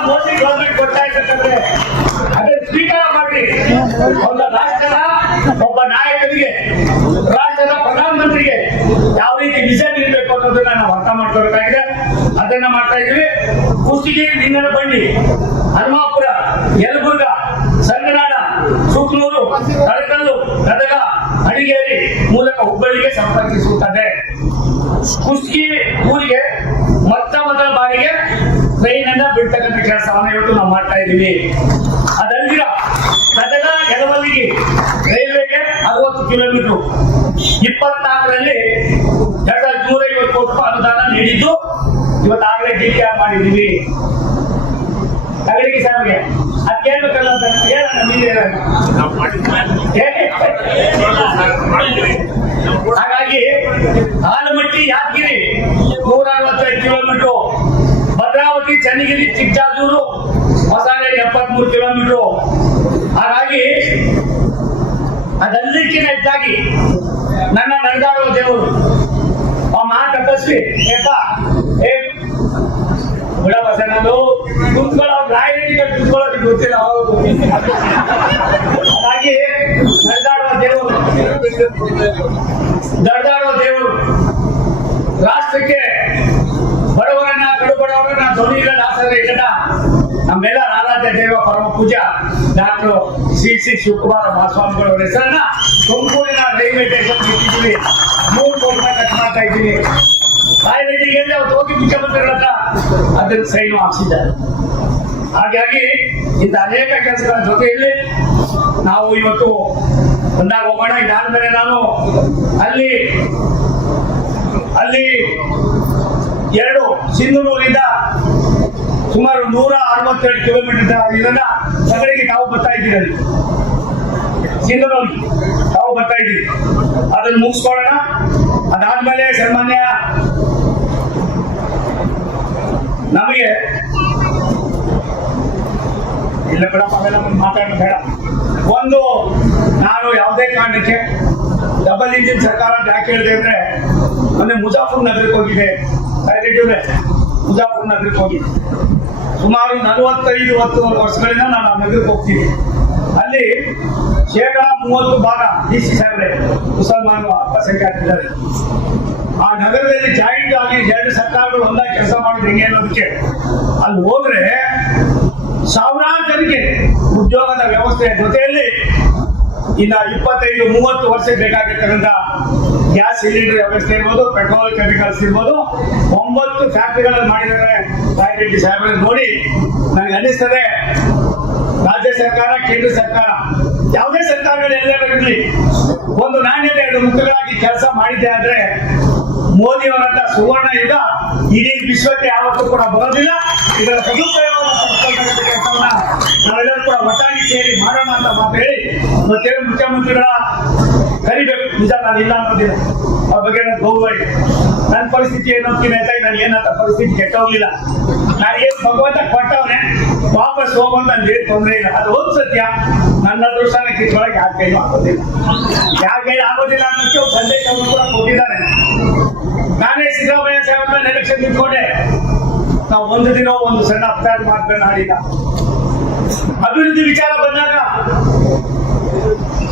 ಮೋದಿ ಗೌರ್ಮೆಂಟ್ ಕೊಡ್ತಾ ಇರ್ತಕ್ಕಂದ್ರೆ ಅದೇ ಸ್ವೀಕಾರ ಮಾಡಿ. ಒಂದು ರಾಷ್ಟ್ರದ ಒಬ್ಬ ನಾಯಕನಿಗೆ, ರಾಷ್ಟ್ರದ ಪ್ರಧಾನಮಂತ್ರಿಗೆ ಯಾವ ರೀತಿ ವಿಷನ್ ಇರಬೇಕು ಅನ್ನೋದನ್ನ ನಾವು ಅರ್ಥ ಮಾಡ್ಕೋಬೇಕಾಗಿದೆ. ಅದನ್ನ ಮಾಡ್ತಾ ಇದ್ವಿ. ಕುಷ್ಟಗಿ, ನಿಂಗನ ಬಂಡಿ, ಹನುಮಾಪುರ, ಯಲಬುರ್ಗ, ಸಂಗನಾಡ, ಸುಕ್ನೂರು, ತಳಕಲ್ಲು, ಗದಗ, ಅಡಿಗೇರಿ ಮೂಲಕ ಹುಬ್ಬಳ್ಳಿಗೆ ಸಂಪರ್ಕಿಸುತ್ತದೆ. ಕುಷ್ಟಗಿ ಊರಿಗೆ ಮೊದಲ ಬಾರಿಗೆ ಟ್ರೈನ್ ಅನ್ನ ಬಿಡ್ತಕ್ಕಂಥ ಕೆಲಸವನ್ನ ಇವತ್ತು ನಾವು ಮಾಡ್ತಾ ಇದ್ದೀವಿ. ಅದಲ್ದಿರ ಗದಗ ಯಲವಲ್ಲಿಗೆ ರೈಲ್ವೆಗೆ 60 ಕಿಲೋಮೀಟರ್ 24ರಲ್ಲಿ 250 ಕೋಟಿ ರೂಪಾಯಿ ಅನುದಾನ ನೀಡಿದ್ದು ಇವತ್ತಾಗಲೇ ಡಿಪಿಆರ್ ಮಾಡಿದ್ದೀವಿ. ತಗಡಿಗೆ ಸಾರಿಗೆ ಅದೇನ್ಬೇಕಲ್ಲ ಅಂತ ಹೇಳೋಣ. ಹಾಗಾಗಿ ಆಲಮಟ್ಟಿ ಯಾದಗಿರಿ 165 ಕಿಲೋಮೀಟರ್, ಭದ್ರಾವತಿ ಚನ್ನಗಿರಿ ಚಿಕ್ಕಜಾಜೂರು ಹೊಸಳೆ 73 ಕಿಲೋಮೀಟರ್. ಹಾಗಾಗಿ ಅದೆಲ್ಲಕ್ಕಿಂತ ಹೆಚ್ಚಾಗಿ ನನ್ನ ನಡೆದಾಡುವ ದೇವರು ಆ ಮಹಾ ತಪಸ್ವಿ ಬಿಡಬಸ ನಾನು ಕುತ್ಕೊಳ್ಳೋ ರಾಯರಿಗೆ ಕುತ್ಕೊಳ್ಳೋದಕ್ಕೆ ಗೊತ್ತಿಲ್ಲ. ಹಾಗಾಗಿ ನಡೆದಾಡುವ ದೇವರು ಇದನ್ನ ನಮ್ಮೆಲ್ಲ ಆರಾಧ್ಯ ದೈವ ಪರಮ ಪೂಜಾ ಡಾಕ್ಟರ್ ಶ್ರೀ ಶಿವಕುಮಾರ ಮಹಾಸ್ವಾಮಿಗಳವರ ಹೆಸರನ್ನ ತುಮಕೂರಿನ ರೈಲ್ವೆ ಸ್ಟೇಷನ್ ಇಟ್ಟಿದ್ದೀವಿ. 3 ಕೋಟಿ ರೂಪಾಯಿ ಖರ್ಚು ಮಾಡ್ತಾ ಇದ್ದೀವಿ. ರಾಯರೆಡ್ಡಿಗೆ ಅವ್ರು ಹೋಗಿ ಮುಖ್ಯಮಂತ್ರಿಗಳ ಹತ್ರ ಅದನ್ನು ಸೈನು ಹಾಕ್ಸಿದ್ದಾರೆ. ಹಾಗಾಗಿ ಇಂಥ ಅನೇಕ ಕೆಲಸಗಳ ಜೊತೆಯಲ್ಲಿ ನಾವು ಇವತ್ತು ಬಂದಾಗ ಹೋಗೋಣ. ಇದಾದ್ಮೇಲೆ ನಾನು ಅಲ್ಲಿ 2 ಸಿಂಧನೂರಿನಿಂದ ಸುಮಾರು 162 ಕಿಲೋಮೀಟರ್ ಇದನ್ನ ಸಗಡಿಗೆ ತಾವು ಬರ್ತಾ ಇದ್ದೀರಿ. ಅಲ್ಲಿ ಸಿಂಧನೂರಿಗೆ ತಾವು ಬರ್ತಾ ಇದ್ದೀರಿ. ಅದನ್ನು ಮುಗಿಸ್ಕೊಳ್ಳೋಣ. ಅದಾದ್ಮೇಲೆ ಸಾಮಾನ್ಯ ನಮಗೆ ಇಲ್ಲ ಬಿಡಪ್ಪ, ಅವೆಲ್ಲ ಮಾತಾಡೋದು ಬೇಡ. ಒಂದು, ನಾನು ಯಾವುದೇ ಕಾರಣಕ್ಕೆ ಡಬಲ್ ಇಂಜಿನ್ ಸರ್ಕಾರ ಯಾಕೆ ಹೇಳಿದೆ ಅಂದ್ರೆ, ಮೊನ್ನೆ ಮುಜಾಫರ್ ನಗರಕ್ಕೆ ಹೋಗಿದೆ. ಮುಜಾಫರ್ ನಗರಕ್ಕೆ ಹೋಗಿದೆ. ಸುಮಾರು 45-50 ವರ್ಷಗಳಿಂದ ನಾನು ಆ ನಗರಕ್ಕೆ ಹೋಗ್ತೀನಿ. ಅಲ್ಲಿ 30% DC ಸಾಹೇಬ್ರೆ ಮುಸಲ್ಮಾನರು ಅಲ್ಪಸಂಖ್ಯಾತರಿದ್ದಾರೆ. ಆ ನಗರದಲ್ಲಿ ಜಾಯಿಂಟ್ ಆಗಿ 2 ಸರ್ಕಾರಗಳು ಒಂದಾಗಿ ಕೆಲಸ ಮಾಡೋದು ಹೆಂಗೆ ಅನ್ನೋದಕ್ಕೆ ಅಲ್ಲಿ ಹೋದ್ರೆ ಸಾವಿರಾರು ಜನಕ್ಕೆ ಉದ್ಯೋಗದ ವ್ಯವಸ್ಥೆಯ ಜೊತೆಯಲ್ಲಿ ಇನ್ನ 25-30 ವರ್ಷ ಬೇಕಾಗಿರ್ತಕ್ಕಂಥ ಗ್ಯಾಸ್ ಸಿಲಿಂಡರ್ ವ್ಯವಸ್ಥೆ ಇರ್ಬೋದು, ಪೆಟ್ರೋಲ್ ಕೆಮಿಕಲ್ಸ್ ಇರ್ಬೋದು, 9 ಫ್ಯಾಕ್ಟರಿಗಳಲ್ಲಿ ಮಾಡಿದ್ದಾರೆ ರಾಯರೆಡ್ಡಿ ಸಾಹೇಬರನ್ನು ನೋಡಿ ನನಗೆ ಅನ್ನಿಸ್ತದೆ, ರಾಜ್ಯ ಸರ್ಕಾರ, ಕೇಂದ್ರ ಸರ್ಕಾರ, ಯಾವುದೇ ಸರ್ಕಾರಗಳು ಎಲ್ಲರಿರಲಿ, ಒಂದು ನಾಣ್ಯದ 2 ಮುಖಗಳಾಗಿ ಕೆಲಸ ಮಾಡಿದ್ದೆ ಆದ್ರೆ ಮೋದಿಯವರಂತ ಸುವರ್ಣ ಯುಗ ಇಡೀ ವಿಶ್ವಕ್ಕೆ ಯಾವತ್ತೂ ಕೂಡ ಬರೋದಿಲ್ಲ. ಇದರ ಸದುಪಯೋಗವನ್ನು ಪಡಿಸ್ಕೊಳ್ತಕ್ಕಂಥ ಕೆಲಸವನ್ನ ನಾವೆಲ್ಲರೂ ಕೂಡ ಒಟ್ಟಾಗಿ ಸೇರಿ ಮಾಡೋಣ ಅಂತ ಮಾತು ಹೇಳಿ ಮತ್ತೇನು ಮುಖ್ಯಮಂತ್ರಿಗಳ ಕರಿಬೇಕು. ನಿಜ, ನಾನು ಇಲ್ಲ ಅನ್ನೋದಿಲ್ಲ, ಅವ್ರ ಬಗ್ಗೆ ನನ್ನ ಗೌರವ ಇದೆ. ನನ್ನ ಪರಿಸ್ಥಿತಿ ಏನೋಕ್ಕಿಂತ ನಾನು ಏನಂತ ಪರಿಸ್ಥಿತಿ ಕೆಟ್ಟೋಗ್ಲಿಲ್ಲ. ನಾನೇನು ಭಗವಂತ ಕೊಟ್ಟವನೇ, ವಾಪಸ್ ಹೋಗೋದು ನನ್ಗೆ ತೊಂದರೆ ಇಲ್ಲ. ಅದು ಒಂದು ಸತ್ಯ. ನನ್ನ ಅದೃಷ್ಟನ ಕಿತ್ಕೊಳಕ್ಕೆ ಯಾರ ಕೈಲೂ ಆಗೋದಿಲ್ಲ. ಯಾರ ಕೈಲಿ ಆಗೋದಿಲ್ಲ ಅನ್ನೋಕ್ಕೆ ಒಂದು ಸಂದೇಶವನ್ನು ಕೂಡ ಕೊಟ್ಟಿದ್ದಾನೆ. ನಾನೇ ಸಿದ್ದರಾಮಯ್ಯ ಸಾಹೇಬ್ರ ಎಲೆಕ್ಷನ್ ನಿಂತ್ಕೊಂಡೆ. ನಾವು ಒಂದು ದಿನ ಒಂದು ಸಣ್ಣ ಅಪರಾಧ ಮಾತ್ರ ಆಡಿಲ್ಲ. ಅಭಿವೃದ್ಧಿ ವಿಚಾರ ಬಂದಾಗ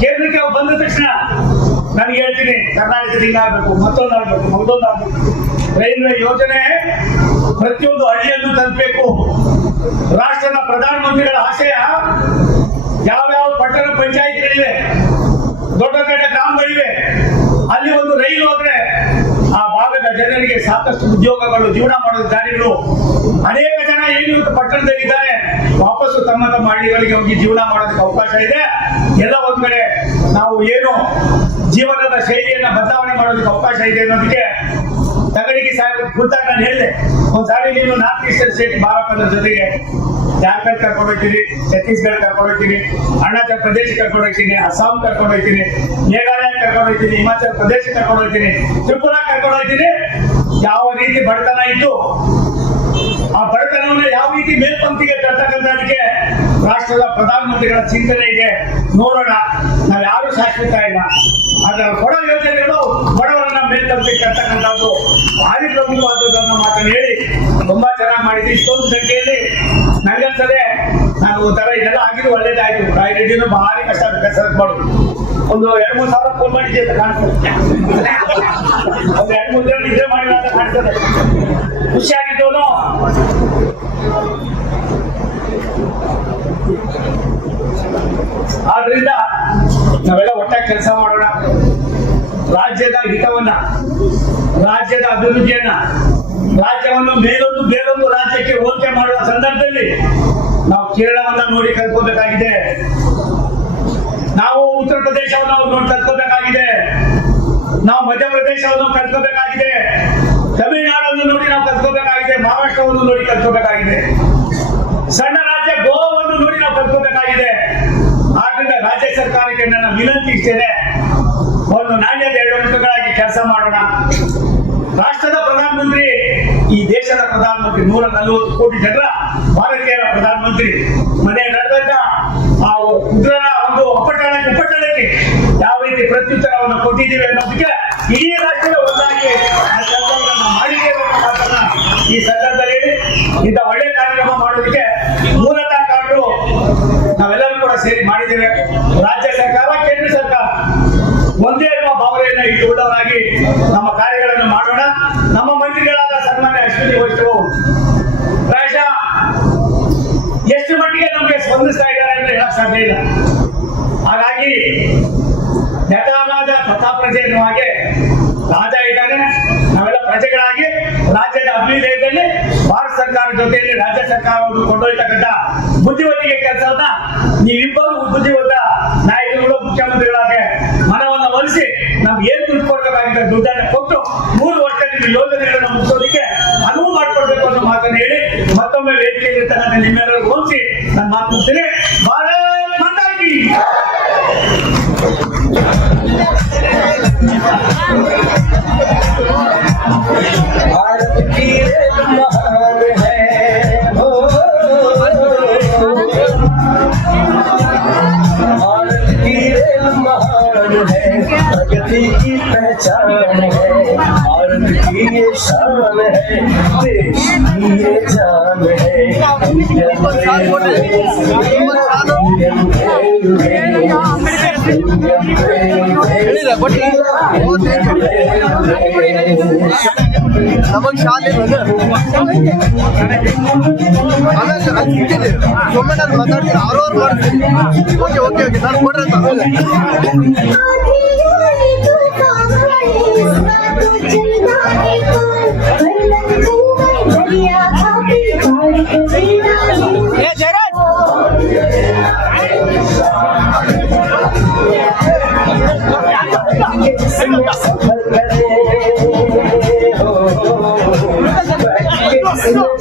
ಕೇಂದ್ರಕ್ಕೆ ಬಂದ ತಕ್ಷಣ ನನಗೆ ಹೇಳ್ತೀನಿ, ಕರ್ನಾಟಕದ ಹಿಂಗಾಗಬೇಕು, ಮತ್ತೊಂದಾಗಬೇಕು. ರೈಲ್ವೆ ಯೋಜನೆ ಪ್ರತಿಯೊಂದು ಹಳ್ಳಿಯನ್ನು ತಲುಪಬೇಕು. ರಾಷ್ಟ್ರದ ಪ್ರಧಾನಮಂತ್ರಿಗಳ ಆಶಯ ಯಾವ್ಯಾವ ಪಟ್ಟಣ ಪಂಚಾಯತ್ಗಳಿವೆ, ದೊಡ್ಡ ದೊಡ್ಡ ಗ್ರಾಮಗಳಿವೆ, ಅಲ್ಲಿ ಒಂದು ರೈಲು ಹೋದ್ರೆ ಆ ಭಾಗದ ಜನರಿಗೆ ಸಾಕಷ್ಟು ಉದ್ಯೋಗಗಳು, ಜೀವನ ಮಾಡೋದು ದಾರಿಗಳು. ಅನೇಕ ಜನ ಏನು ಪಟ್ಟಣದಲ್ಲಿದ್ದಾರೆ, ವಾಪಸ್ಸು ತಮ್ಮ ಹಳ್ಳಿಗಳಿಗೆ ಹೋಗಿ ಜೀವನ ಮಾಡೋದಕ್ಕೆ ಅವಕಾಶ ಇದೆ. ಎಲ್ಲ ಒಂದ್ ಕಡೆ ನಾವು ಏನು ಜೀವನದ ಶೈಲಿಯನ್ನ ಬದಲಾವಣೆ ಮಾಡೋದಕ್ಕೆ ಅವಕಾಶ ಇದೆ ಅನ್ನೋದಕ್ಕೆ ತಗಡಿಗೆ ಸಾಹೇಬ್ ಗೊತ್ತಾಗ ನಾನು ಹೇಳಿದೆ, ಒಂದ್ಸಾರಿ ನೀನು ನಾರ್ತ್ ಈಸ್ಟರ್ನ್ ಸ್ಟೇಟ್ ಭಾರತದ ಜೊತೆಗೆ ಜಾರ್ಖಂಡ್ ಕರ್ಕೊಂಡು ಹೋಗ್ತೀನಿ, ಛತ್ತೀಸ್ಗಢ ಕರ್ಕೊಂಡು ಹೋಗ್ತೀನಿ, ಅರುಣಾಚಲ್ ಪ್ರದೇಶ ಕರ್ಕೊಂಡು ಹೋಗ್ತೀನಿ, ಅಸ್ಸಾಂ ಕರ್ಕೊಂಡು ಹೋಗ್ತೀನಿ, ಮೇಘಾಲಯ ಕರ್ಕೊಂಡು ಹೋಗ್ತೀನಿ, ಹಿಮಾಚಲ ಪ್ರದೇಶ ಕರ್ಕೊಂಡು ಹೋಗ್ತೀನಿ, ತ್ರಿಪುರಾ ಕರ್ಕೊಂಡು ಹೋಗ್ತೀನಿ. ಯಾವ ರೀತಿ ಬಡತನ ಇತ್ತು, ಆ ಬಡತನವನ್ನು ಯಾವ ರೀತಿ ಮೇಲ್ಪಂಕ್ತಿಗೆ ತರ್ತಕ್ಕಂಥದಕ್ಕೆ ರಾಷ್ಟ್ರದ ಪ್ರಧಾನಮಂತ್ರಿಗಳ ಚಿಂತನೆ ಇದೆ. ನೋಡೋಣ, ನಾವು ಯಾರು ಶಾಶ್ವತ ಇಲ್ಲ. ಅದರ ಕೊಡೋ ಯೋಜನೆಗಳು ಬಡವರನ್ನ ಮೇಲ್ಪಂಕ್ತಿಗೆ ತರ್ತಕ್ಕಂಥದ್ದು ಭಾರಿ ಪ್ರಮುಖವಾದದ್ದನ್ನು ಮಾತನ್ನು ಹೇಳಿ ತುಂಬಾ ಚೆನ್ನಾಗಿ ಮಾಡಿದ್ವಿ. ಇಷ್ಟೊಂದು ಸಂಖ್ಯೆಯಲ್ಲಿ ನನಗನ್ಸದೆ ನಾನು ಒಂಥರ ಇದೆಲ್ಲ ಆಗಿದ್ದು ಒಳ್ಳೇದಾಯ್ತು. ರಾಯರೆಡ್ಡಿನೂ ಭಾರಿ ಕಷ್ಟ ಕೆಲಸ ಮಾಡೋದು. ಒಂದು 2-3 ಸಾವಿರ ಫೋನ್ ಮಾಡಿದ್ದೆ ಅಂತ ಕಾಣ್ತದೆ. ಒಂದು 2-3 ದಿನ ನಿದ್ರೆ ಮಾಡಿಲ್ಲ ಅಂತ ಕಾಣ್ತದೆ. ಖುಷಿಯಾಗಿದ್ದವನು ಆದ್ರಿಂದ ನಾವೆಲ್ಲ ಒಟ್ಟಾಗಿ ಕೆಲಸ ಮಾಡೋಣ. ರಾಜ್ಯದ ಹಿತವನ್ನ, ರಾಜ್ಯದ ಅಭಿವೃದ್ಧಿಯನ್ನ, ರಾಜ್ಯವನ್ನು ಬೇರೊಂದು ರಾಜ್ಯಕ್ಕೆ ಹೋಲಿಕೆ ಮಾಡುವ ಸಂದರ್ಭದಲ್ಲಿ ನಾವು ಕೇರಳವನ್ನ ನೋಡಿ ಕಲ್ತ್ಕೋಬೇಕಾಗಿದೆ. ನಾವು ಉತ್ತರ ಪ್ರದೇಶವನ್ನು ನೋಡಿ ಕಲ್ತ್ಕೋಬೇಕಾಗಿದೆ. ನಾವು ಮಧ್ಯಪ್ರದೇಶವನ್ನು ಕಲ್ತ್ಕೋಬೇಕಾಗಿದೆ. ತಮಿಳುನಾಡನ್ನು ನೋಡಿ ನಾವು ಕಲ್ತ್ಕೋಬೇಕಾಗಿದೆ. ಮಹಾರಾಷ್ಟ್ರವನ್ನು ನೋಡಿ ಕಲ್ತ್ಕೋಬೇಕಾಗಿದೆ. ಸಣ್ಣ ರಾಜ್ಯ ಗೋವಾವನ್ನು ನೋಡಿ ನಾವು ಕಲ್ತ್ಕೋಬೇಕಾಗಿದೆ. ಆದ್ರಿಂದ ರಾಜ್ಯ ಸರ್ಕಾರಕ್ಕೆ ನನ್ನ ವಿನಂತಿ ಇಷ್ಟೇನೆ, ಒಂದು ನಾಣ್ಯದ 2 ಮುಖಗಳಾಗಿ ಕೆಲಸ ಮಾಡೋಣ. ರಾಷ್ಟ್ರದ ಪ್ರಧಾನಮಂತ್ರಿ, ಈ ದೇಶದ ಪ್ರಧಾನಮಂತ್ರಿ, 140 ಕೋಟಿ ಜನರ ಭಾರತೀಯರ ಪ್ರಧಾನಮಂತ್ರಿ. ಮನೆ ನಡೆದ ಆ ಉಗ್ರರ ಒಂದು ಉಪಟಳಕ್ಕೆ ಯಾವ ರೀತಿ ಪ್ರತ್ಯುತ್ತರವನ್ನು ಕೊಟ್ಟಿದ್ದೀವಿ ಅನ್ನೋದಕ್ಕೆ ಇಡೀ ರಾಷ್ಟ್ರದ ಒಂದಾಗಿ ಮಾಡಿದ್ದೇವೆ ಅನ್ನೋ ಮಾತನ್ನ ಈ ಸಂದರ್ಭದಲ್ಲಿ ಹೇಳಿ, ಇಂಥ ಒಳ್ಳೆ ಕಾರ್ಯಕ್ರಮ ಮಾಡೋದಕ್ಕೆ ಮೂಲತಃ ಕಾರಣರು ನಾವೆಲ್ಲರೂ ಕೂಡ ಸೇರಿ ಮಾಡಿದ್ದೇವೆ. ರಾಜ್ಯ ಸರ್ಕಾರ, ಕೇಂದ್ರ ಸರ್ಕಾರ ಒಂದೇ ಅನ್ನುವ ಭಾವನೆಯನ್ನ ಇಟ್ಟುಕೊಂಡವರಾಗಿ ನಮ್ಮ ಕಾರ್ಯಗಳನ್ನು ಮಾಡೋಣ. ನಮ್ಮ ಮಂತ್ರಿಗಳಾದ ಸನ್ಮಾನ್ಯ ಅಶ್ವಿನಿ ವೈಷ್ಣವ್ ಪ್ರಾಯಶಃ ಸ್ಪಂದಿಸ್ತಾ ಇದ್ದಾರೆ ಅಂತ ಹೇಳಕ್ ಸಾಧ್ಯ ಇಲ್ಲ. ಹಾಗಾಗಿ ಯಥಾರಾಜ ತಥಾ ಪ್ರಜೆ ಎನ್ನುವ ಹಾಗೆ ರಾಜ ಇದ್ದಾನೆ, ನಾವೆಲ್ಲ ಪ್ರಜೆಗಳಾಗಿ ರಾಜ್ಯದ ಅಭ್ಯುದಯದಲ್ಲಿ ಭಾರತ ಸರ್ಕಾರ ಜೊತೆಯಲ್ಲಿ ರಾಜ್ಯ ಸರ್ಕಾರವನ್ನು ಕೊಂಡೊಯ್ತಕ್ಕಂಥ ಬುದ್ಧಿವಂತಿಕೆ ಕೆಲಸವನ್ನ ನೀವಿಬ್ಬರು ಬುದ್ಧಿವಂತ ನಾಯಕರುಗಳು ಮುಖ್ಯಮಂತ್ರಿಗಳಾಗಿ ಮನವನ್ನು ಒಲಿಸಿ ನಮ್ಗೆ ಏನ್ ದುಡ್ಡು ಕೊಡ್ಬೇಕಾಗಿದೆ ದುಡ್ಡನ್ನು ಕೊಟ್ಟು 3 ವರ್ಷದಲ್ಲಿ ಯೋಜನೆಗಳನ್ನು ಮುಗಿಸೋದಕ್ಕೆ ಅನುವು ಮಾಡಿಕೊಡ್ಬೇಕು ಅನ್ನೋ ಮಾತನ್ನು ಹೇಳಿ ಮತ್ತೊಮ್ಮೆ ವೇದಿಕೆಯಲ್ಲಿರ್ತಕ್ಕಂಥ ನಿಮ್ಮೆಲ್ಲರೂ ಹೋಲಿಸಿ ನಾನು ಮಾತು ಮುಗಿಸ್ತೇನೆ. ಭಾರತ್ ಮಾತಾ ಕೀ. भारत की रेल महान है हो, भारत की रेल महान है, प्रगति की पहचान है, भारत की ये शान है, देश की ये जान है। इंडियन ನಮಗ್ ಶಾಲೆ ಆಮೇಲೆ ಸೊಮ್ಮೆ ನಾನು ಮಾತಾಡ್ತೀನಿ 6 ಅವರ್ ಮಾಡ್ತೀನಿ. ಓಕೆ ಓಕೆ ಓಕೆ ನಾನು ಕೊಡ್ರಿ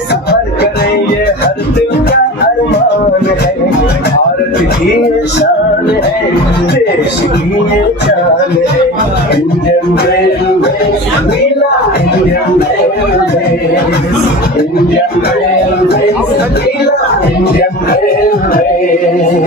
सफर करेंगे हर दिल का अरमान है, भारत की ये शान है, देश की ये जान है। इंडियन रेलवे नीला, इंडियन रेलवे, इंडियन रेलवे नीला, इंडियन रेलवे।